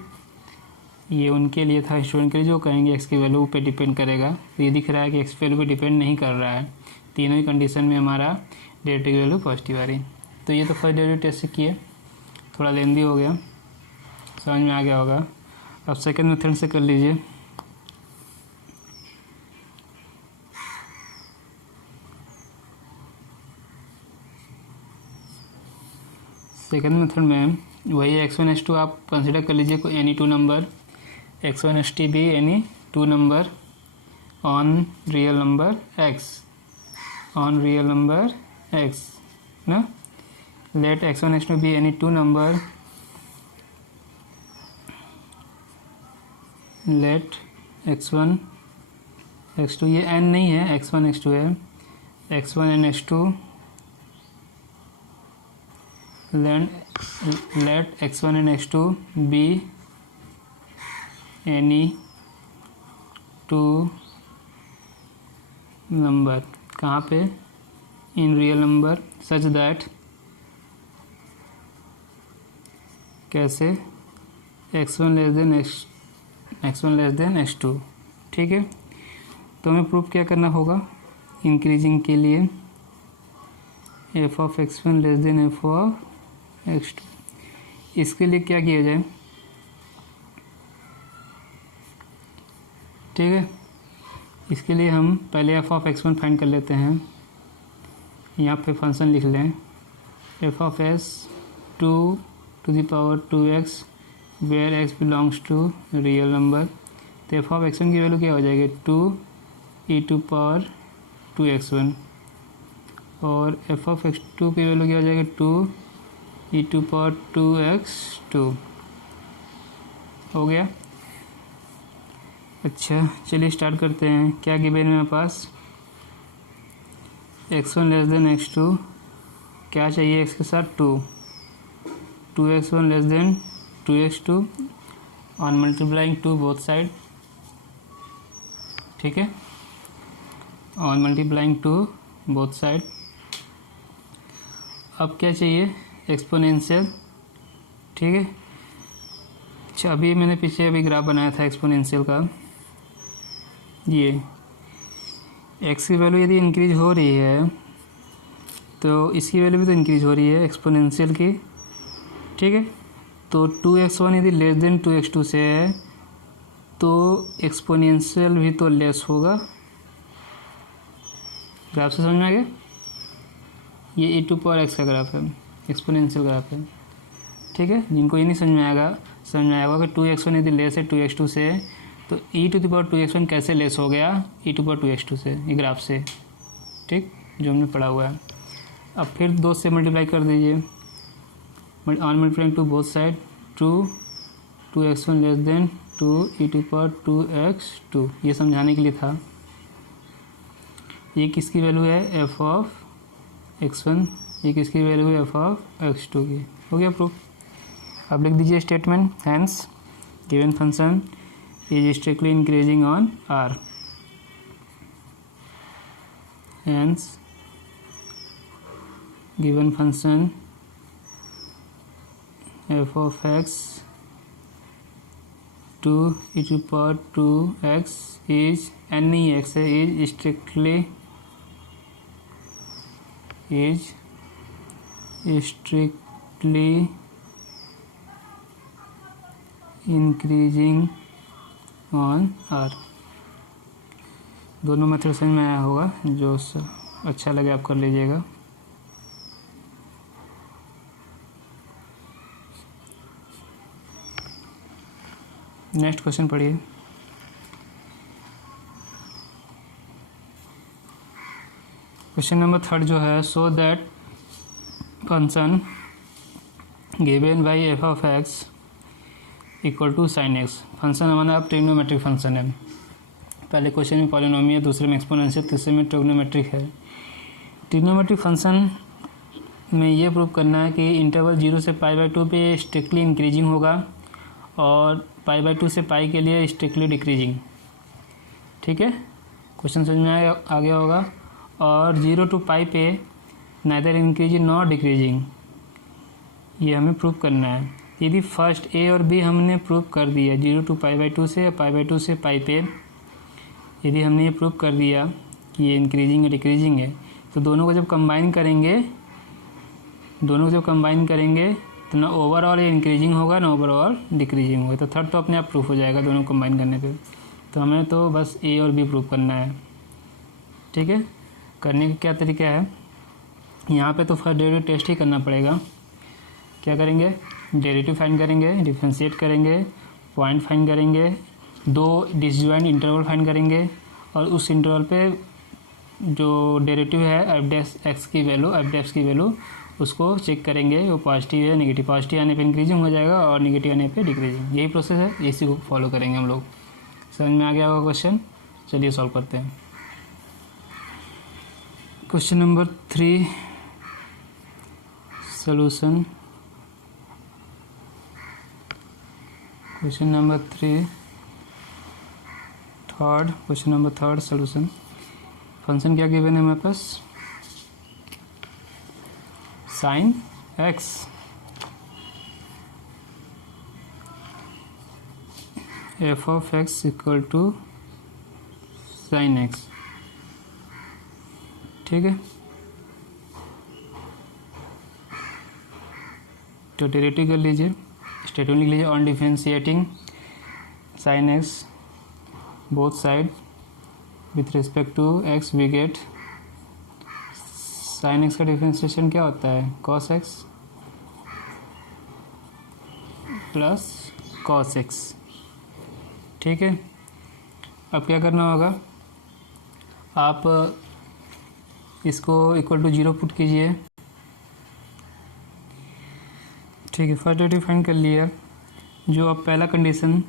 ये उनके लिए था, स्टूडेंट के लिए जो कहेंगे x की वैल्यू पे डिपेंड करेगा, तो ये दिख रहा है कि x वैल्यू पे डिपेंड नहीं कर रहा है, तीनों ही कंडीशन में हमारा डेरिवेटिव वैल्यू पॉजिटिव आ रही। तो ये तो फर्स्ट डेरिवेटिव टेस्ट से किए, थोड़ा लेंदी हो गया, समझ में आ गया होगा। अब सेकंड मेथड से कर लीजिए। सेकंड मेथड में वही x1 x2 आप कंसिडर कर लीजिए कोई any two number, x1 x2 भी any two number on real number x ना। लेट x1 x2 भी any two number, late x1 x2, ये n नहीं है, x1 x2 है, x1 and x2, let x1 and x2 be any two number, कहाँ पे, in real number such that, कैसे, x1 less than x2, ठीक है। तो हमें प्रूफ क्या करना होगा, इंक्रीजिंग के लिए f of x1 less than f of x2, इसके लिए क्या किया जाए, ठीक है। इसके लिए हम पहले f of x1 फाइंड कर लेते हैं, यहाँ पे फंक्शन लिख लें f of s 2 to the power 2x where x belongs to real number. तो f of x1 की वैल्यू क्या हो जाएगी, 2e टू पावर 2x1, और f of x2 की वैल्यू क्या हो जाएगी, 2e टू पावर 2x2, हो गया। अच्छा चलिए स्टार्ट करते हैं। क्या गिवन है मेरे पास, x1 लेस देन x2 क्या चाहिए एक्स के साथ 2x1 less than 2x2 on multiplying 2 both side, ठीक है, ऑन मल्टीप्लाइंग 2 बोथ साइड। अब क्या चाहिए एक्सपोनेंशियल, ठीक है। अच्छा अभी मैंने पीछे अभी ग्राफ बनाया था एक्सपोनेंशियल का, ये एक्स की वैल्यू यदि इंक्रीज हो रही है तो इसकी वैल्यू भी तो इंक्रीज हो रही है एक्सपोनेंशियल की, ठीक है। तो 2x1 यदि लेस देन 2x2 से है तो एक्सपोनेंशियल भी तो लेस होगा। ग्राफ से समझ में आ गया, ये e⁴x का ग्राफ है, एक्सपोनेंशियल ग्राफ है, ठीक है। जिनको ये नहीं समझ में आएगा कि 2x1 यदि लेस है 2x2 से तो e⁴2x1 कैसे लेस हो गया e⁴2x2 से, ये ग्राफ से, ठीक, जो हमने पढ़ा हुआ है। अब फिर 2 से मल्टीप्लाई कर दीजिए, on multiplying 2 both side 2x1 less than 2 e⁴2x2, ये समझाने के लिए था। ये किसकी वैल्यू है f(x1), ये किसकी वैल्यू है f(x2) की, हो गया प्रूफ। अब लिख दीजिए statement, hence given function is strictly increasing on R, hence given function f(x) 2 e⁴2x is any x is strictly increasing on R। दोनों मेथड समझ में आया होगा, जो अच्छा लगे आप कर लीजिएगा। नेक्स्ट क्वेश्चन पढ़िए। क्वेश्चन नंबर 3 जो है, so that function given by f(x) equal to sin x। Function हमारा अब ट्रिग्नोमेट्रिक फंक्शन है। पहले क्वेश्चन में पॉलिनोमियल, दूसरे में एक्सपोनेंशियल, तीसरे में ट्रिग्नोमेट्रिक है। ट्रिग्नोमेट्रिक फंक्शन में ये प्रूव करना है कि इंटरवल 0 से π/2 पे स्ट्रिक्टली इंक्रीजिंग होगा और π/2 से पाई के लिए स्ट्रिक्टली डिक्रीजिंग, ठीक है। क्वेश्चन समझ में आ गया होगा। और 0 to π पे नाइदर इंक्रीजिंग नॉट डिक्रीजिंग, ये हमें प्रूव करना है। यदि फर्स्ट ए और बी हमने प्रूव कर दिया 0 to π/2 से, π/2 से पाई पे यदि हमने ये प्रूव कर दिया कि ये इंक्रीजिंग या डिक्रीजिंग है, तो दोनों को जब कंबाइन करेंगे तो ना ओवरऑल ये इंक्रीजिंग होगा ना ओवरऑल डिक्रीजिंग होगा। तो थर्ड तो अपने आप प्रूफ हो जाएगा दोनों कंबाइन करने पे। तो हमें तो बस ए और बी प्रूफ करना है, ठीक है। करने का क्या तरीका है, यहाँ पे तो फर्स्ट डेरिवेटिव टेस्ट ही करना पड़ेगा। क्या करेंगे, डेरिवेटिव फाइंड करेंगे, डिफरेंशिएट करेंगे, पॉइंट फाइंड करेंगे, 2 डिसजॉइंट इंटरवल फाइंड करेंगे और उस इंटरवल पे जो डेरिवेटिव है f(x) की वैल्यू उसको चेक करेंगे, वो पॉजिटिव है नेगेटिव। पॉजिटिव आने पे इंक्रीजिंग हो जाएगा और नेगेटिव आने पे डिक्रीजिंग। यही प्रोसेस है, इसी को फॉलो करेंगे हम लोग। समझ में आ गया होगा क्वेश्चन। चलिए सॉल्व करते हैं। Question number 3 solution. Question number 3 third solution. Function क्या गिवन है हमारे पास, sin x f(x) equal to sin x, ठीक है। तो डेरिवेटिव कर लीजिए, स्टेटमेंट लिख लीजिए, on differentiating sin x both side with respect to x we get sin x का डिफरेंशिएशन क्या होता है, cos x plus cos x, ठीक है। अब क्या करना होगा, आप इसको इक्वल टू 0 पुट कीजिए, ठीक है। फर्स्ट डेरिवेटिव फाइंड कर लिया। जो अब पहला कंडीशन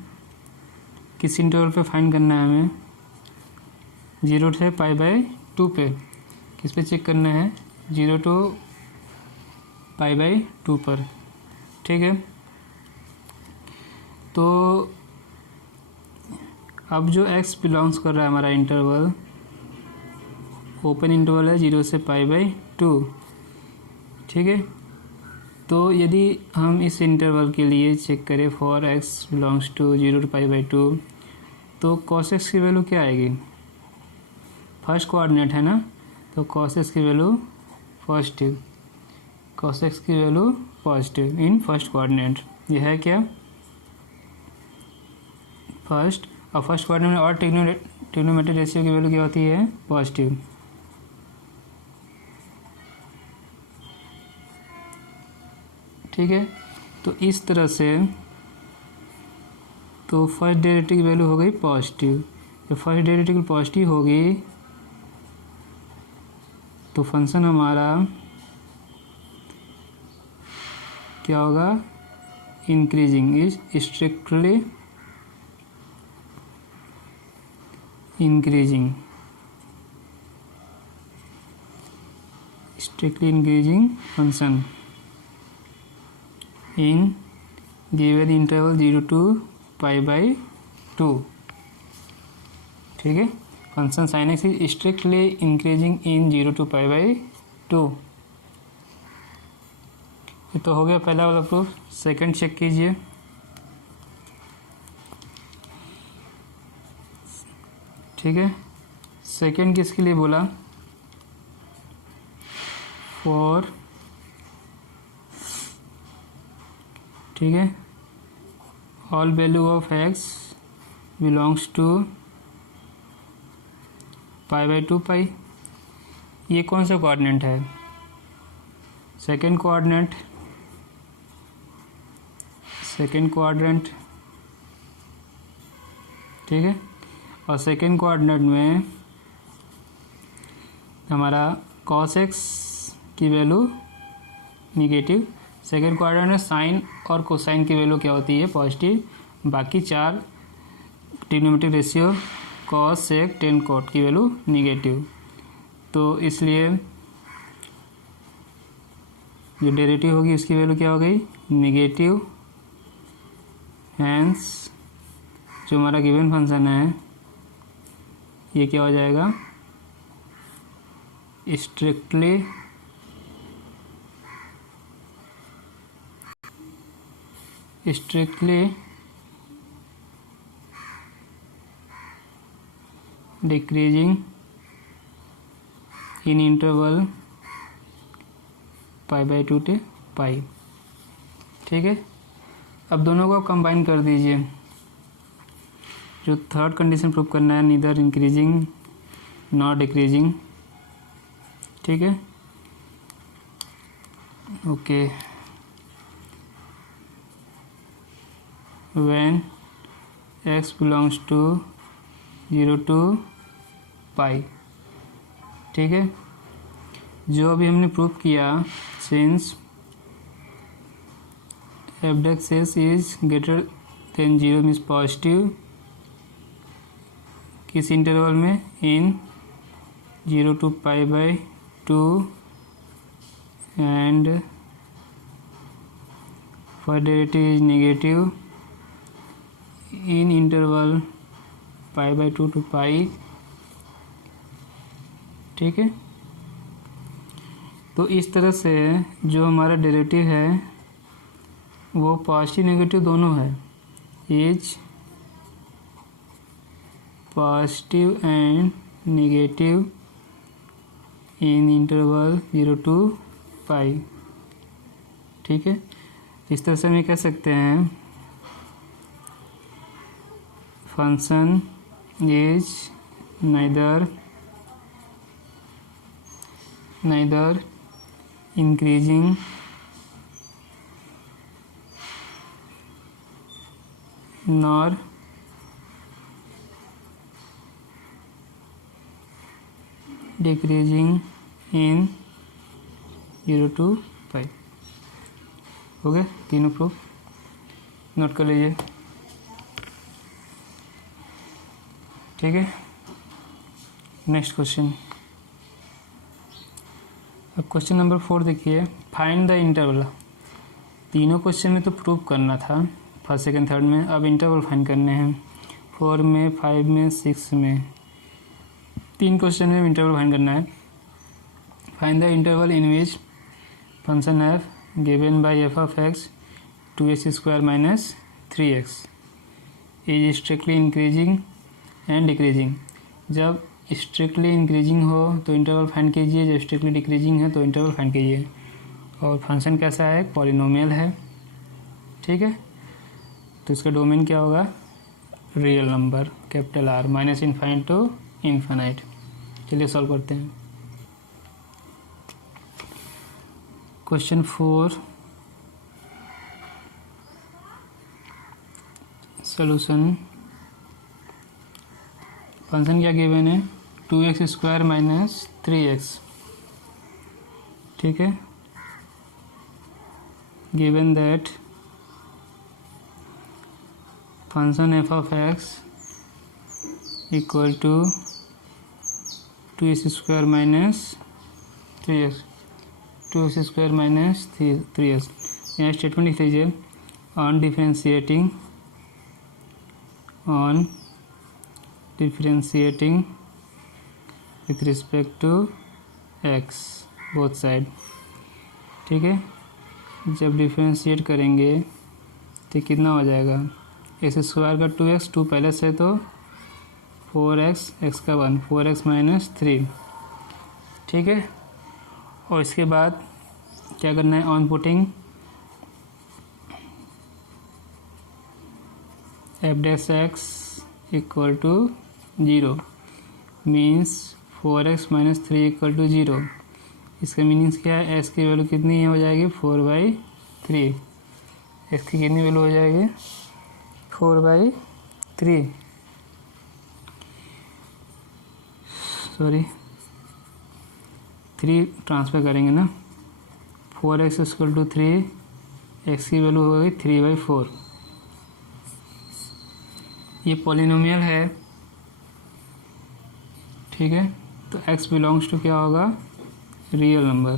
किस इंटरवल पे फाइंड करना है हमें, 0 से π/2 पे, किस पे चेक करना है, 0 to π/2 पर। ठीक है, तो अब जो x बिलोंग्स कर रहा है हमारा इंटरवल, ओपन इंटरवल है 0 से π/2। ठीक है, तो यदि हम इस इंटरवल के लिए चेक करें for x belongs to 0 to π/2, तो cos x की वैल्यू क्या आएगी? फर्स्ट कोऑर्डिनेट है ना, तो cos x की वैल्यू पॉजिटिव, cos x की value positive in first coordinate. ये है क्या? फर्स्ट, और फर्स्ट कोऑर्डिनेट में और ट्रिग्नोमेट्रिक रेशियो की वैल्यू क्या होती है? पॉजिटिव। ठीक है, तो इस तरह से तो फर्स्ट डेरिवेटिव की वैल्यू हो गई पॉजिटिव। जब फर्स्ट डेरिवेटिव पॉजिटिव होगी तो फंक्शन हमारा क्या होगा? Increasing, is strictly increasing, strictly increasing function in given interval 0 to π/2। ठीक है, function sin x is strictly increasing in 0 to π/2। ये तो हो गया पहला वाला प्रूफ। सेकंड चेक कीजिए। ठीक है, सेकंड किसके लिए बोला? फॉर, ठीक है, all value of x belongs to π/2 ये कौन सा कोऑर्डिनेट है? सेकंड कोऑर्डिनेट, ठीक है, और सेकंड कोऑर्डिनेट में हमारा cos x की वैल्यू निगेटिव, सेकेंड क्वाड्रेंट में साइन और कोसाइन की वैल्यू क्या होती है? पॉजिटिव। बाकी चार ट्रिग्नोमेट्रिक रेशियो कॉस, सेक, टेन, कॉट की वैल्यू निगेटिव। तो इसलिए जो डेरिवेटिव होगी उसकी वैल्यू क्या हो गई? निगेटिव। हैंस जो हमारा गिवन फंक्शन है ये क्या हो जाएगा? Strictly decreasing in interval π/2 to π। ठीक है, अब दोनों को कंबाइन कर दीजिए। जो थर्ड कंडीशन प्रूव करना है, नीदर इंक्रीजिंग नॉट डिक्रीजिंग। ठीक है, okay, when x belongs to 0 to π। ठीक है, जो अभी हमने प्रूव किया, since f(x) is greater than 0 means positive, किस इंटरवल में? In 0 to π/2 and first derivative is negative in interval π/2 to π। ठीक है, तो इस तरह से जो हमारा डेरिवेटिव है वो पॉजिटिव नेगेटिव दोनों है, is positive and negative in interval 0 to π। ठीक है, इस तरह से हम ये कह सकते हैं function is neither increasing nor decreasing in 0 to π। हो गए तीनों प्रूफ, नोट कर लीजिए। ठीक है, नेक्स्ट क्वेश्चन। अब क्वेश्चन नंबर 4 देखिए, फाइंड द इंटरवल। तीनों क्वेश्चन में तो प्रूव करना था, फर्स्ट सेकंड थर्ड में, अब इंटरवल फाइंड करने हैं 4 में, 5 में, 6 में, 3 क्वेश्चन में इंटरवल फाइंड करना है। Find the interval in which function F given by F of x 2x² minus 3x is strictly increasing and decreasing. जब स्ट्रिक्टली इंक्रीजिंग हो तो इंटरवल फाइंड कीजिए, जब स्ट्रिक्टली डिक्रीजिंग है तो इंटरवल फाइंड कीजिए। और फंक्शन कैसा है, पॉलिनोमियल है, ठीक है, तो इसका डोमेन क्या होगा, real number, capital R, minus infinite to infinite. चलिए सॉल्व करते हैं। Question 4 solution. फंक्शन क्या गिवन है, 2x² माइनस 3x, ठीक है। Given that function F of x equal to 2x² minus 3x, 2x² minus 3x। यहाँ स्टेटमेंट लिख लीजिए, on differentiating with respect to x both side, ठीक है। जब डिफरेंशिएट करेंगे तो कितना हो जाएगा, x² का 2x, 2 पहले से तो 4x, x का 1, 4x माइनस 3, ठीक है। और इसके बाद क्या करना है, on putting f dash x equal to 0 means 4x minus 3 equal to 0। इसका मीनिंग्स क्या है, x की वैल्यू कितनी हो जाएगी, 4/3। x की कितनी वैल्यू हो जाएगी, 4/3, सॉरी 3 ट्रांसफर करेंगे ना, 4x इक्वल टू 3, x की वैल्यू हो गई 3/4। ये पॉलिनोमियल है, ठीक है, तो x बिलोंग्स टू क्या होगा, real number.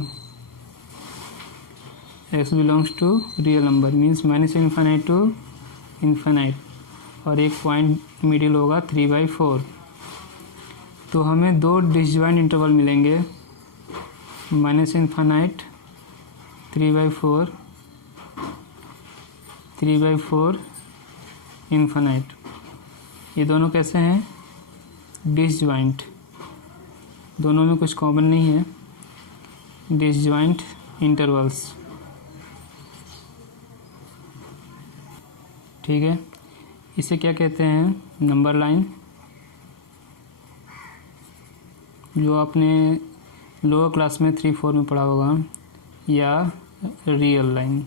x belongs to real number means minus infinite to infinite, और एक पॉइंट मिडिल होगा 3/4। तो हमें 2 डिसजॉइंट इंटरवल मिलेंगे, माइनस इनफाइनाइट 3/4, 3/4 इनफाइनाइट। ये दोनों कैसे हैं, डिसजॉइंट, दोनों में कुछ कॉमन नहीं है, डिसजॉइंट इंटरवल्स, ठीक है। इसे क्या कहते हैं, नंबर लाइन, जो आपने लोअर क्लास में 3-4 में पढ़ा होगा, या रियल लाइन,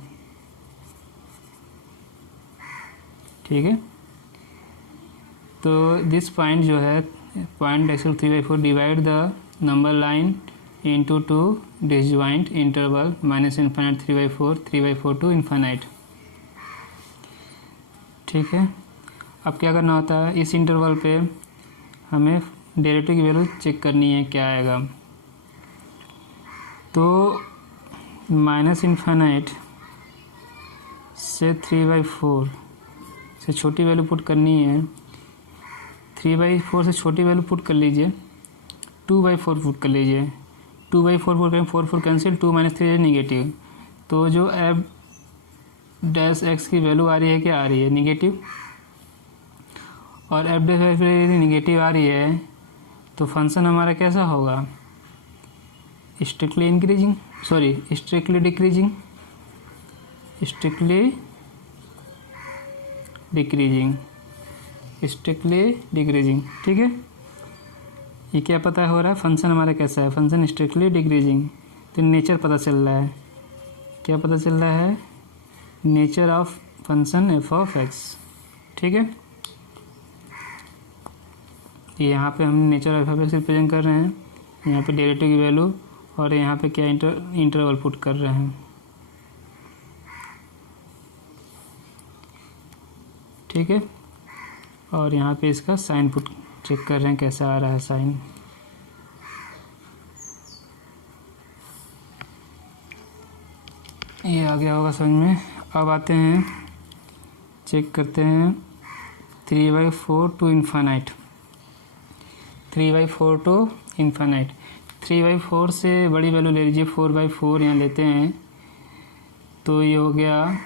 ठीक है। तो दिस पॉइंट जो है, point actual 3/4 divide the number line into 2 disjoint interval minus infinite 3/4, 3/4 to infinite, ठीक है। अब क्या करना होता है, इस इंटरवल पे हमें डेरिवेटिव की वैल्यू चेक करनी है, क्या आएगा। तो माइनस इनफाइनाइट से 3/4 से छोटी वैल्यू पुट करनी है, 3/4 से छोटी वैल्यू पुट कर लीजिए, 2/4 पुट कर लीजिए, 2/4 पुट करें, 4 कैंसिल, 2 - 3 निगेटिव। तो जो एफ डैश एक्स की वैल्यू आ रही है, क्या आ रही है, निगेटिव, और एफ डैश एक्स यदि निगेटिव आ रही है तो फंक्शन हमारा कैसा होगा, strictly increasing, sorry strictly decreasing, strictly decreasing, strictly decreasing, ठीक है। ये क्या पता हो रहा है, फंक्शन हमारा कैसा है, फंक्शन स्ट्रिक्टली डिक्रीजिंग। तो नेचर पता चल रहा है, क्या पता चल रहा है, nature of function F of x, ठीक है। यहाँ पे हम nature of F x represent कर रहे हैं, यहाँ पे डेरिवेटिव की वैल्यू, और यहाँ पे क्या इंटरवल पुट कर रहे हैं, ठीक है। और यहाँ पे इसका साइन पुट चेक कर रहे हैं, कैसा आ रहा है साइन। ये आ गया होगा समझ में। अब आते हैं, चेक करते हैं 3/4 टू इन्फानाइट। 3/4 to infinite. 3/4 से बड़ी वैल्यू ले लीजिए, 4/4 यहाँ लेते हैं तो ये हो गया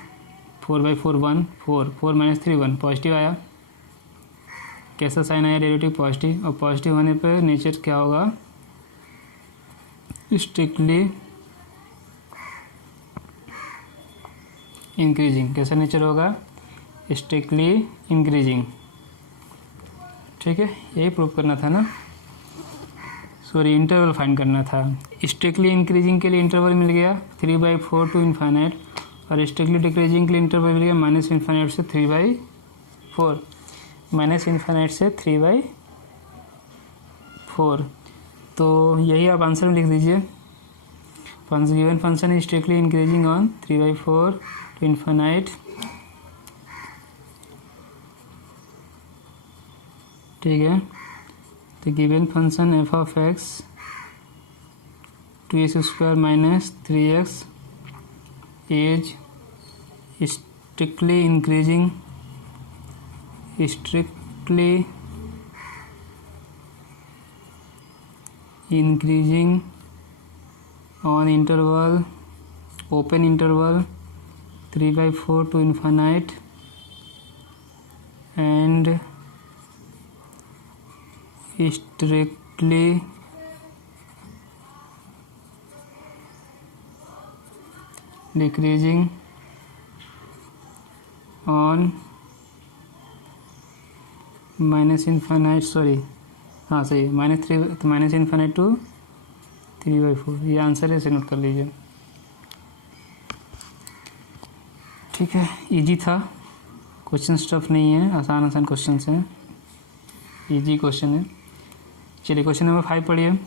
4/4 1 4 4 - 3 1 पॉजिटिव आया। कैसा साइन आया? Derivative positive. और पॉजिटिव होने पर नेचर क्या होगा? Strictly increasing. कैसा नेचर होगा? Strictly increasing. ठीक है, यही प्रूव करना था ना, सॉरी इंटरवल फाइंड करना था। स्ट्रिक्टली इंक्रीजिंग के लिए इंटरवल मिल गया 3/4 टू इन्फानाइट, और स्ट्रिक्टली डिक्रीजिंग के लिए इंटरवल मिल गया -इन्फानाइट से 3/4, -इन्फानाइट से 3/4। तो यही आप आंसर में लिख दीजिए। Given function is strictly increasing on 3/4 to infinite. ठीक है, तो given function f of x 2x² - 3x is strictly increasing on interval, open interval 3/4 to infinite and strictly decreasing on -infinite, sorry हाँ सही है, -infinite to 3/4। ये answer है, इसे note कर लीजिए। ठीक है, इजी था, क्वेश्चन टफ नहीं है, आसान क्वेश्चन हैं, इजी क्वेश्चन है। चलिए क्वेश्चन नंबर 5 पढ़िए।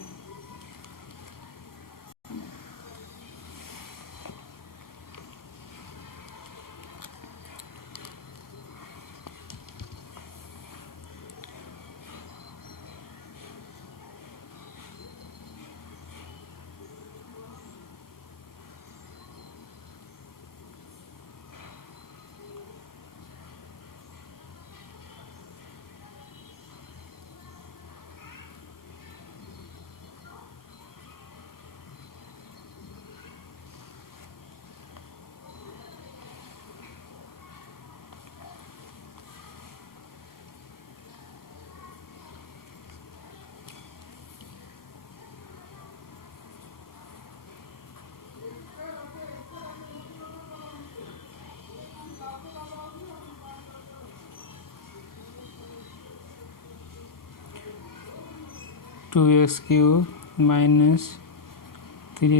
Two x cube -3x² -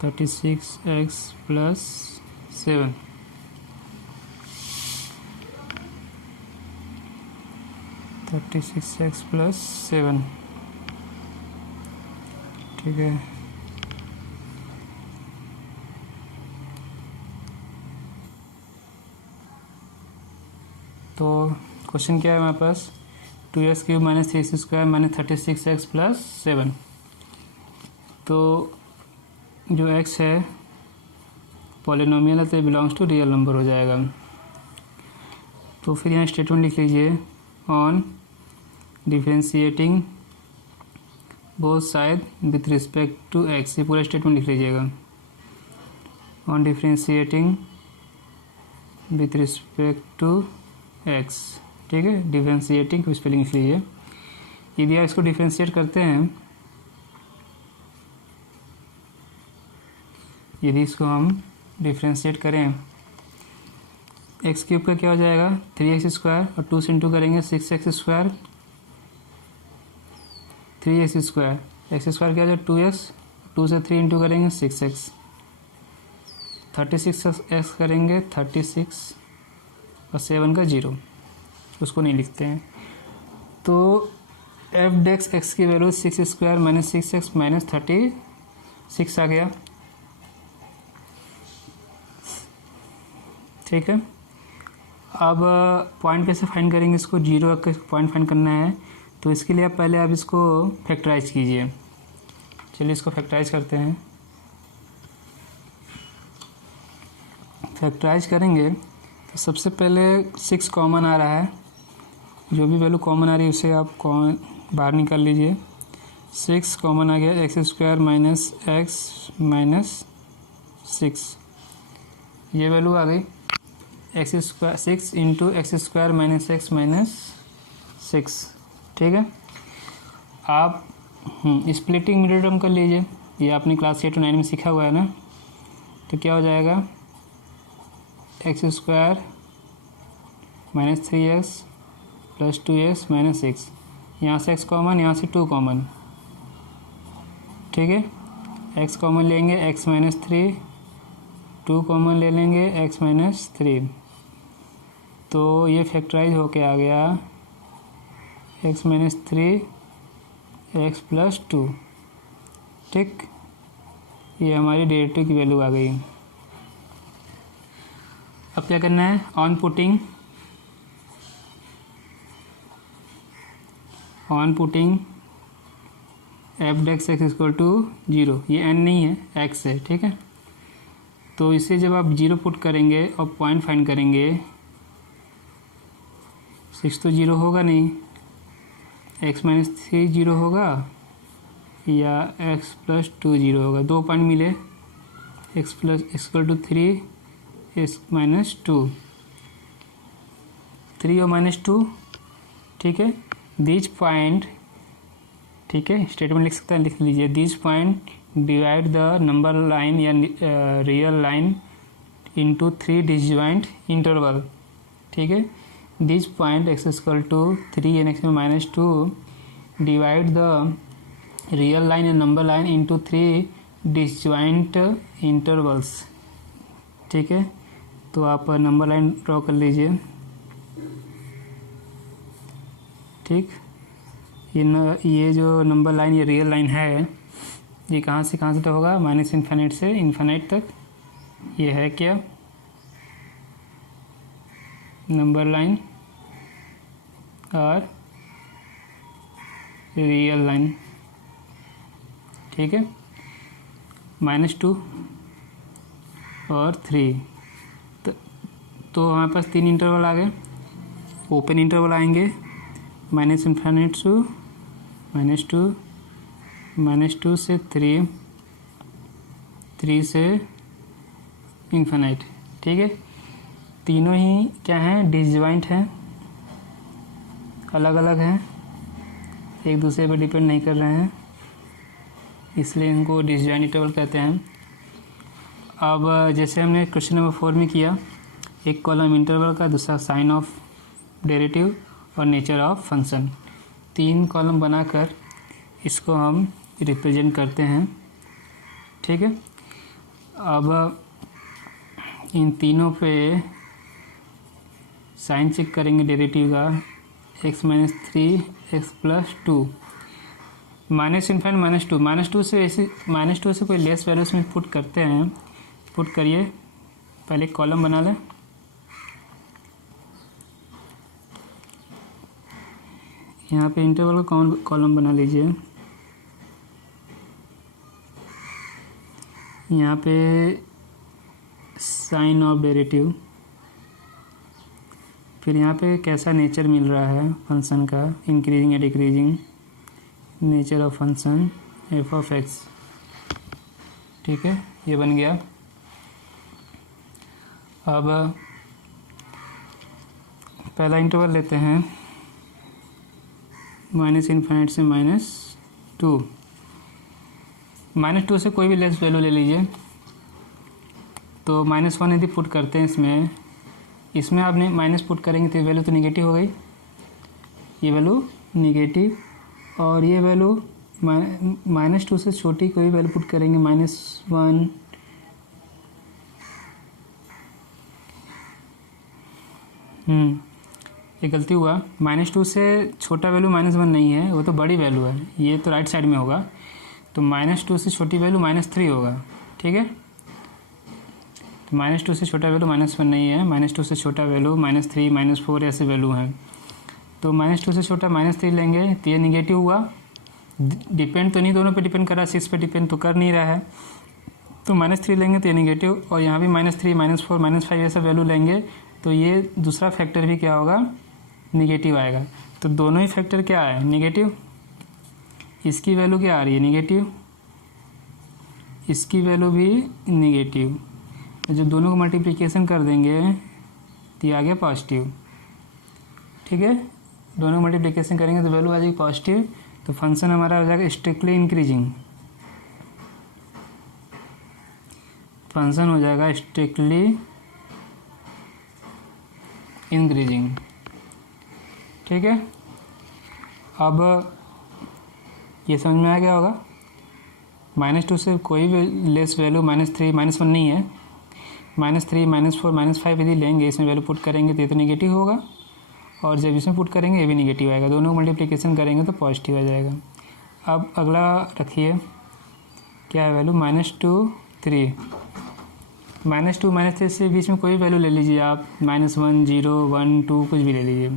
36x + 7। ठीक है, तो क्वेश्चन क्या है हमारे पास? 2x³ - 3x² - 36x + 7। तो जो x है पॉलिनोमियल है, तो बिलोंग्स टू रियल नंबर हो जाएगा। तो फिर यहाँ स्टेटमेंट लिख लीजिए, on differentiating both side with respect to x। ये पूरा स्टेटमेंट लिख लीजिएगा, on differentiating with respect to x। ठीक है, डिफरेंशिएटिंग की स्पेलिंग लिख लीजिए। यदि आप इसको डिफरेंशिएट करते हैं, यदि इसको हम डिफरेंशिएट करें, x³ का क्या हो जाएगा? 3x² और 2 से इंटू करेंगे 6x², 3x², x² क्या हो जाएगा? 2x, 2 से 3 इंटू करेंगे 6x, 36x करेंगे 36 और 7 का 0, उसको नहीं लिखते हैं। तो f' x की वैल्यू 6² - 6x - 36 आ गया। ठीक है, अब पॉइंट कैसे फाइंड करेंगे इसको? 0 का पॉइंट फाइंड करना है, तो इसके लिए आप इसको फैक्टराइज कीजिए। चलिए इसको फैक्टराइज करते हैं। फैक्टराइज करेंगे तो सबसे पहले 6 कॉमन आ रहा है, जो भी वैल्यू कॉमन आ रही है उसे आप बाहर निकाल लीजिए। 6 कॉमन आ गया, x square minus x minus 6, ये वैल्यू आ गई x square 6 into x square minus x minus 6। ठीक है, आप स्प्लिटिंग मिडिल टर्म कर लीजिए, ये आपने क्लास 8 और 9 में सीखा हुआ है ना। तो क्या हो जाएगा, x square minus 3x plus 2x minus 6, यहाँ से x कॉमन, यहाँ से 2 कॉमन। ठीक है, x कॉमन लेंगे x माइनस 3, 2 कॉमन ले लेंगे x माइनस 3, तो ये फैक्टराइज होके आ गया x माइनस 3 x प्लस 2। ठीक, ये हमारी डेरिवेटिव की वैल्यू आ गई। अब क्या करना है, on putting f dash x equal to 0, ये n नहीं है x है। ठीक है, तो इसे जब आप 0 पुट करेंगे और पॉइंट फाइंड करेंगे, 6 तो 0 होगा नहीं, x माइनस 3 0 होगा या x प्लस 2 0 होगा, 2 पॉइंट मिले, x plus equal to 3 x minus 2, 3 और माइनस 2। ठीक है, दिस पॉइंट, ठीक है, स्टेटमेंट लिख सकते हैं, लिख लीजिए, this point divide the number line या real line into 3 disjoint interval. ठीक है, this point x equal to 3 and x minus 2 divide the real line and number line into 3 disjoint intervals. ठीक है, तो आप नंबर लाइन ड्रॉ कर लीजिए। ठीक, ये जो नंबर लाइन, ये रियल लाइन है, ये कहाँ से तक होगा, माइनस इन्फिनिट से इन्फिनिट तक। ये है क्या, नंबर लाइन और रियल लाइन। ठीक है, -2 और 3, तो हमारे पास 3 इंटरवल आ गए। ओपन इंटरवल आएंगे, माइनस इन्फिनिट टू -2 से 3, 3 से इन्फिनिट। ठीक है, तीनों ही क्या हैं, डिसजॉइंट हैं, अलग अलग हैं, एक दूसरे पर डिपेंड नहीं कर रहे हैं, इसलिए इनको डिसजॉइंट इंटरवल कहते हैं। अब जैसे हमने क्वेश्चन नंबर 4 में किया, एक कॉलम इंटरवल का, दूसरा साइन ऑफ डेरिवेटिव और नेचर ऑफ फंक्शन, 3 कॉलम बनाकर इसको हम रिप्रेजेंट करते हैं। ठीक है, अब इन तीनों पे साइन चेक करेंगे डेरिवेटिव का, x minus 3 x plus 2, minus infinite -2 से ऐसे -2 से कोई लेस वैल्यूज में पुट करते हैं। पुट करिए, पहले कॉलम बना लें, यहाँ पे इंटरवल का कॉलम बना लीजिए, यहाँ पे साइन ऑफ डेरिवेटिव, फिर यहाँ पे कैसा नेचर मिल रहा है फंक्शन का, इंक्रीजिंग या decreasing, nature of function F of x. ठीक है, ये बन गया। अब पहला इंटरवल लेते हैं, माइनस इन्फिनिट से -2, -2 से कोई भी लेस वैल्यू ले लीजिए। तो -1 यदि पुट करते हैं इसमें आपने माइनस पुट करेंगे तो वैल्यू तो निगेटिव हो गई, ये वैल्यू निगेटिव, और ये वैल्यू -2 से छोटी कोई वैल्यू पुट करेंगे, -1, ये गलती हुआ, -2 से छोटा वैल्यू -1 नहीं है, वो तो बड़ी वैल्यू है, ये तो राइट साइड में होगा, तो -2 से छोटी वैल्यू -3 होगा। ठीक है, तो -2 से छोटा वैल्यू -1 नहीं है, -2 से छोटा वैल्यू -3 -4 ऐसे वैल्यू हैं। तो -2 से छोटा -3 लेंगे तो ये निगेटिव हुआ, डिपेंड तो नहीं दोनों पे डिपेंड कर रहा है, 6 पे डिपेंड तो कर नहीं रहा है, तो -3 लेंगे तो ये निगेटिव, और यहाँ भी -3 -4 -5 ऐसा वैल्यू लेंगे तो ये दूसरा फैक्टर भी क्या होगा, निगेटिव आएगा। तो दोनों ही फैक्टर क्या है, निगेटिव। इसकी वैल्यू क्या आ रही है, निगेटिव, इसकी वैल्यू भी निगेटिव। तो जब दोनों को मल्टीप्लिकेशन कर देंगे तो ये आ गया पॉजिटिव। ठीक है, दोनों मल्टीप्लिकेशन करेंगे तो वैल्यू आ जाएगी पॉजिटिव। तो फंक्शन हमारा हो जाएगा स्ट्रिक्टली इंक्रीजिंग, फंक्शन हो जाएगा स्ट्रिक्टली इंक्रीजिंग। ठीक है, अब ये समझ में आ गया होगा। -2 से कोई भी लेस वैल्यू, -3 -1 नहीं है, -3 -4 -5 यदि लेंगे, इसमें वैल्यू पुट करेंगे तो ये तो निगेटिव होगा, और जब इसमें पुट करेंगे ये भी निगेटिव आएगा। दोनों को मल्टीप्लिकेशन करेंगे तो पॉजिटिव आ जाएगा। अब अगला रखिए, क्या है वैल्यू, -2 3, -2 -3 से बीच में कोई वैल्यू ले लीजिए आप, -1 0 1 2 कुछ भी ले लीजिए।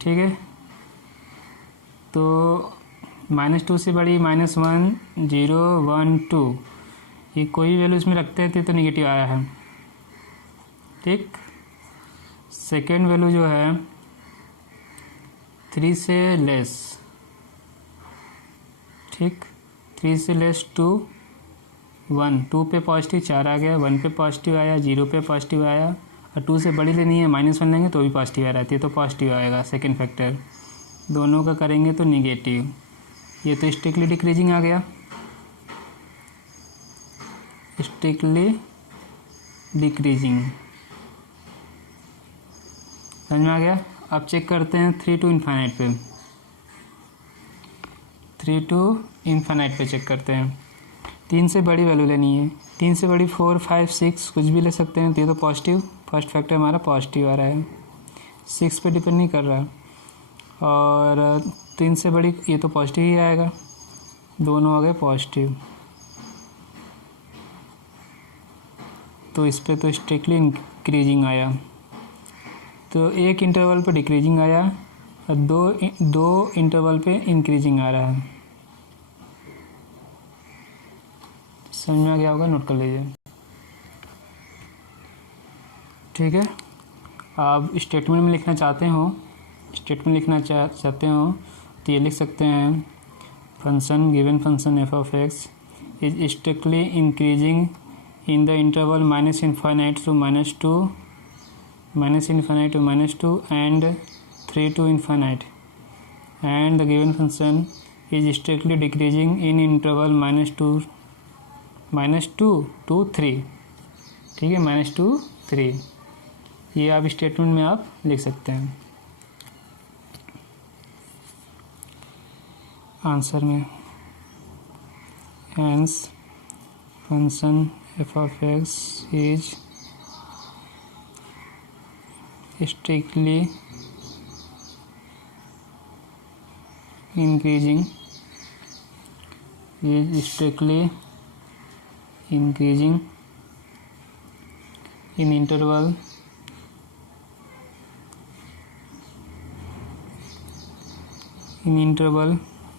ठीक है, तो -2 से बड़ी -1 0 1 2, ये कोई वैल्यू इसमें रखते हैं तो निगेटिव आया है। ठीक, सेकेंड वैल्यू जो है 3 से लेस, ठीक, 3 से लेस 2 1, 2 पे पॉजिटिव 4 आ गया, 1 पे पॉजिटिव आया, 0 पे पॉजिटिव आया, और 2 से बड़ी लेनी है, -1 लेंगे तो भी पॉजिटिव आ रहती है, तो पॉजिटिव आएगा सेकेंड फैक्टर। दोनों का करेंगे तो निगेटिव। ये तो स्ट्रिक्टली डिक्रीजिंग आ गया, स्ट्रिक्टली डिक्रीजिंग, समझ में आ गया। अब चेक करते हैं 3 to इन्फाइनाइट पे, 3 to इन्फाइनाइट पे चेक करते हैं। 3 से बड़ी वैल्यू लेनी है, 3 से बड़ी 4 5 6 कुछ भी ले सकते हैं, तो ये तो पॉजिटिव, फर्स्ट फैक्टर हमारा पॉजिटिव आ रहा है, 6 पे डिपेंड नहीं कर रहा। और 3 से बड़ी ये तो पॉजिटिव ही आएगा, दोनों आ गए पॉजिटिव। तो इस पे तो स्ट्रिक्टली इंक्रीजिंग आया, तो एक इंटरवल पे डिक्रीजिंग आया और दो इंटरवल पे इंक्रीजिंग आ रहा है। समझ में आ गया होगा, नोट कर लीजिए। ठीक है, आप स्टेटमेंट में लिखना चाहते हो, स्टेटमेंट लिखना चाहते हो तो ये लिख सकते हैं, function given function f of x is strictly increasing in the interval -∞ to -2, -∞ to -2 and 3 to ∞, and the given function is strictly decreasing in interval -2 to 3। ठीक है, -2 3, ये आप स्टेटमेंट में आप लिख सकते हैं आंसर में। Hence function f of x is strictly increasing in interval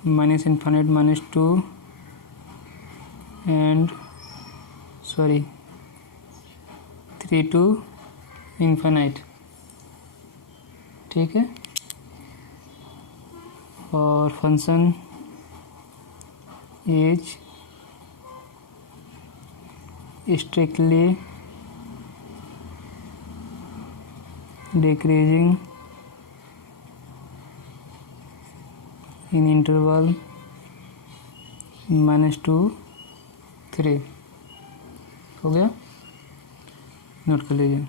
-∞ -2 and 3 to ∞। ठीक है, और function is strictly decreasing in interval -2 3। हो गया, नोट कर लीजिए।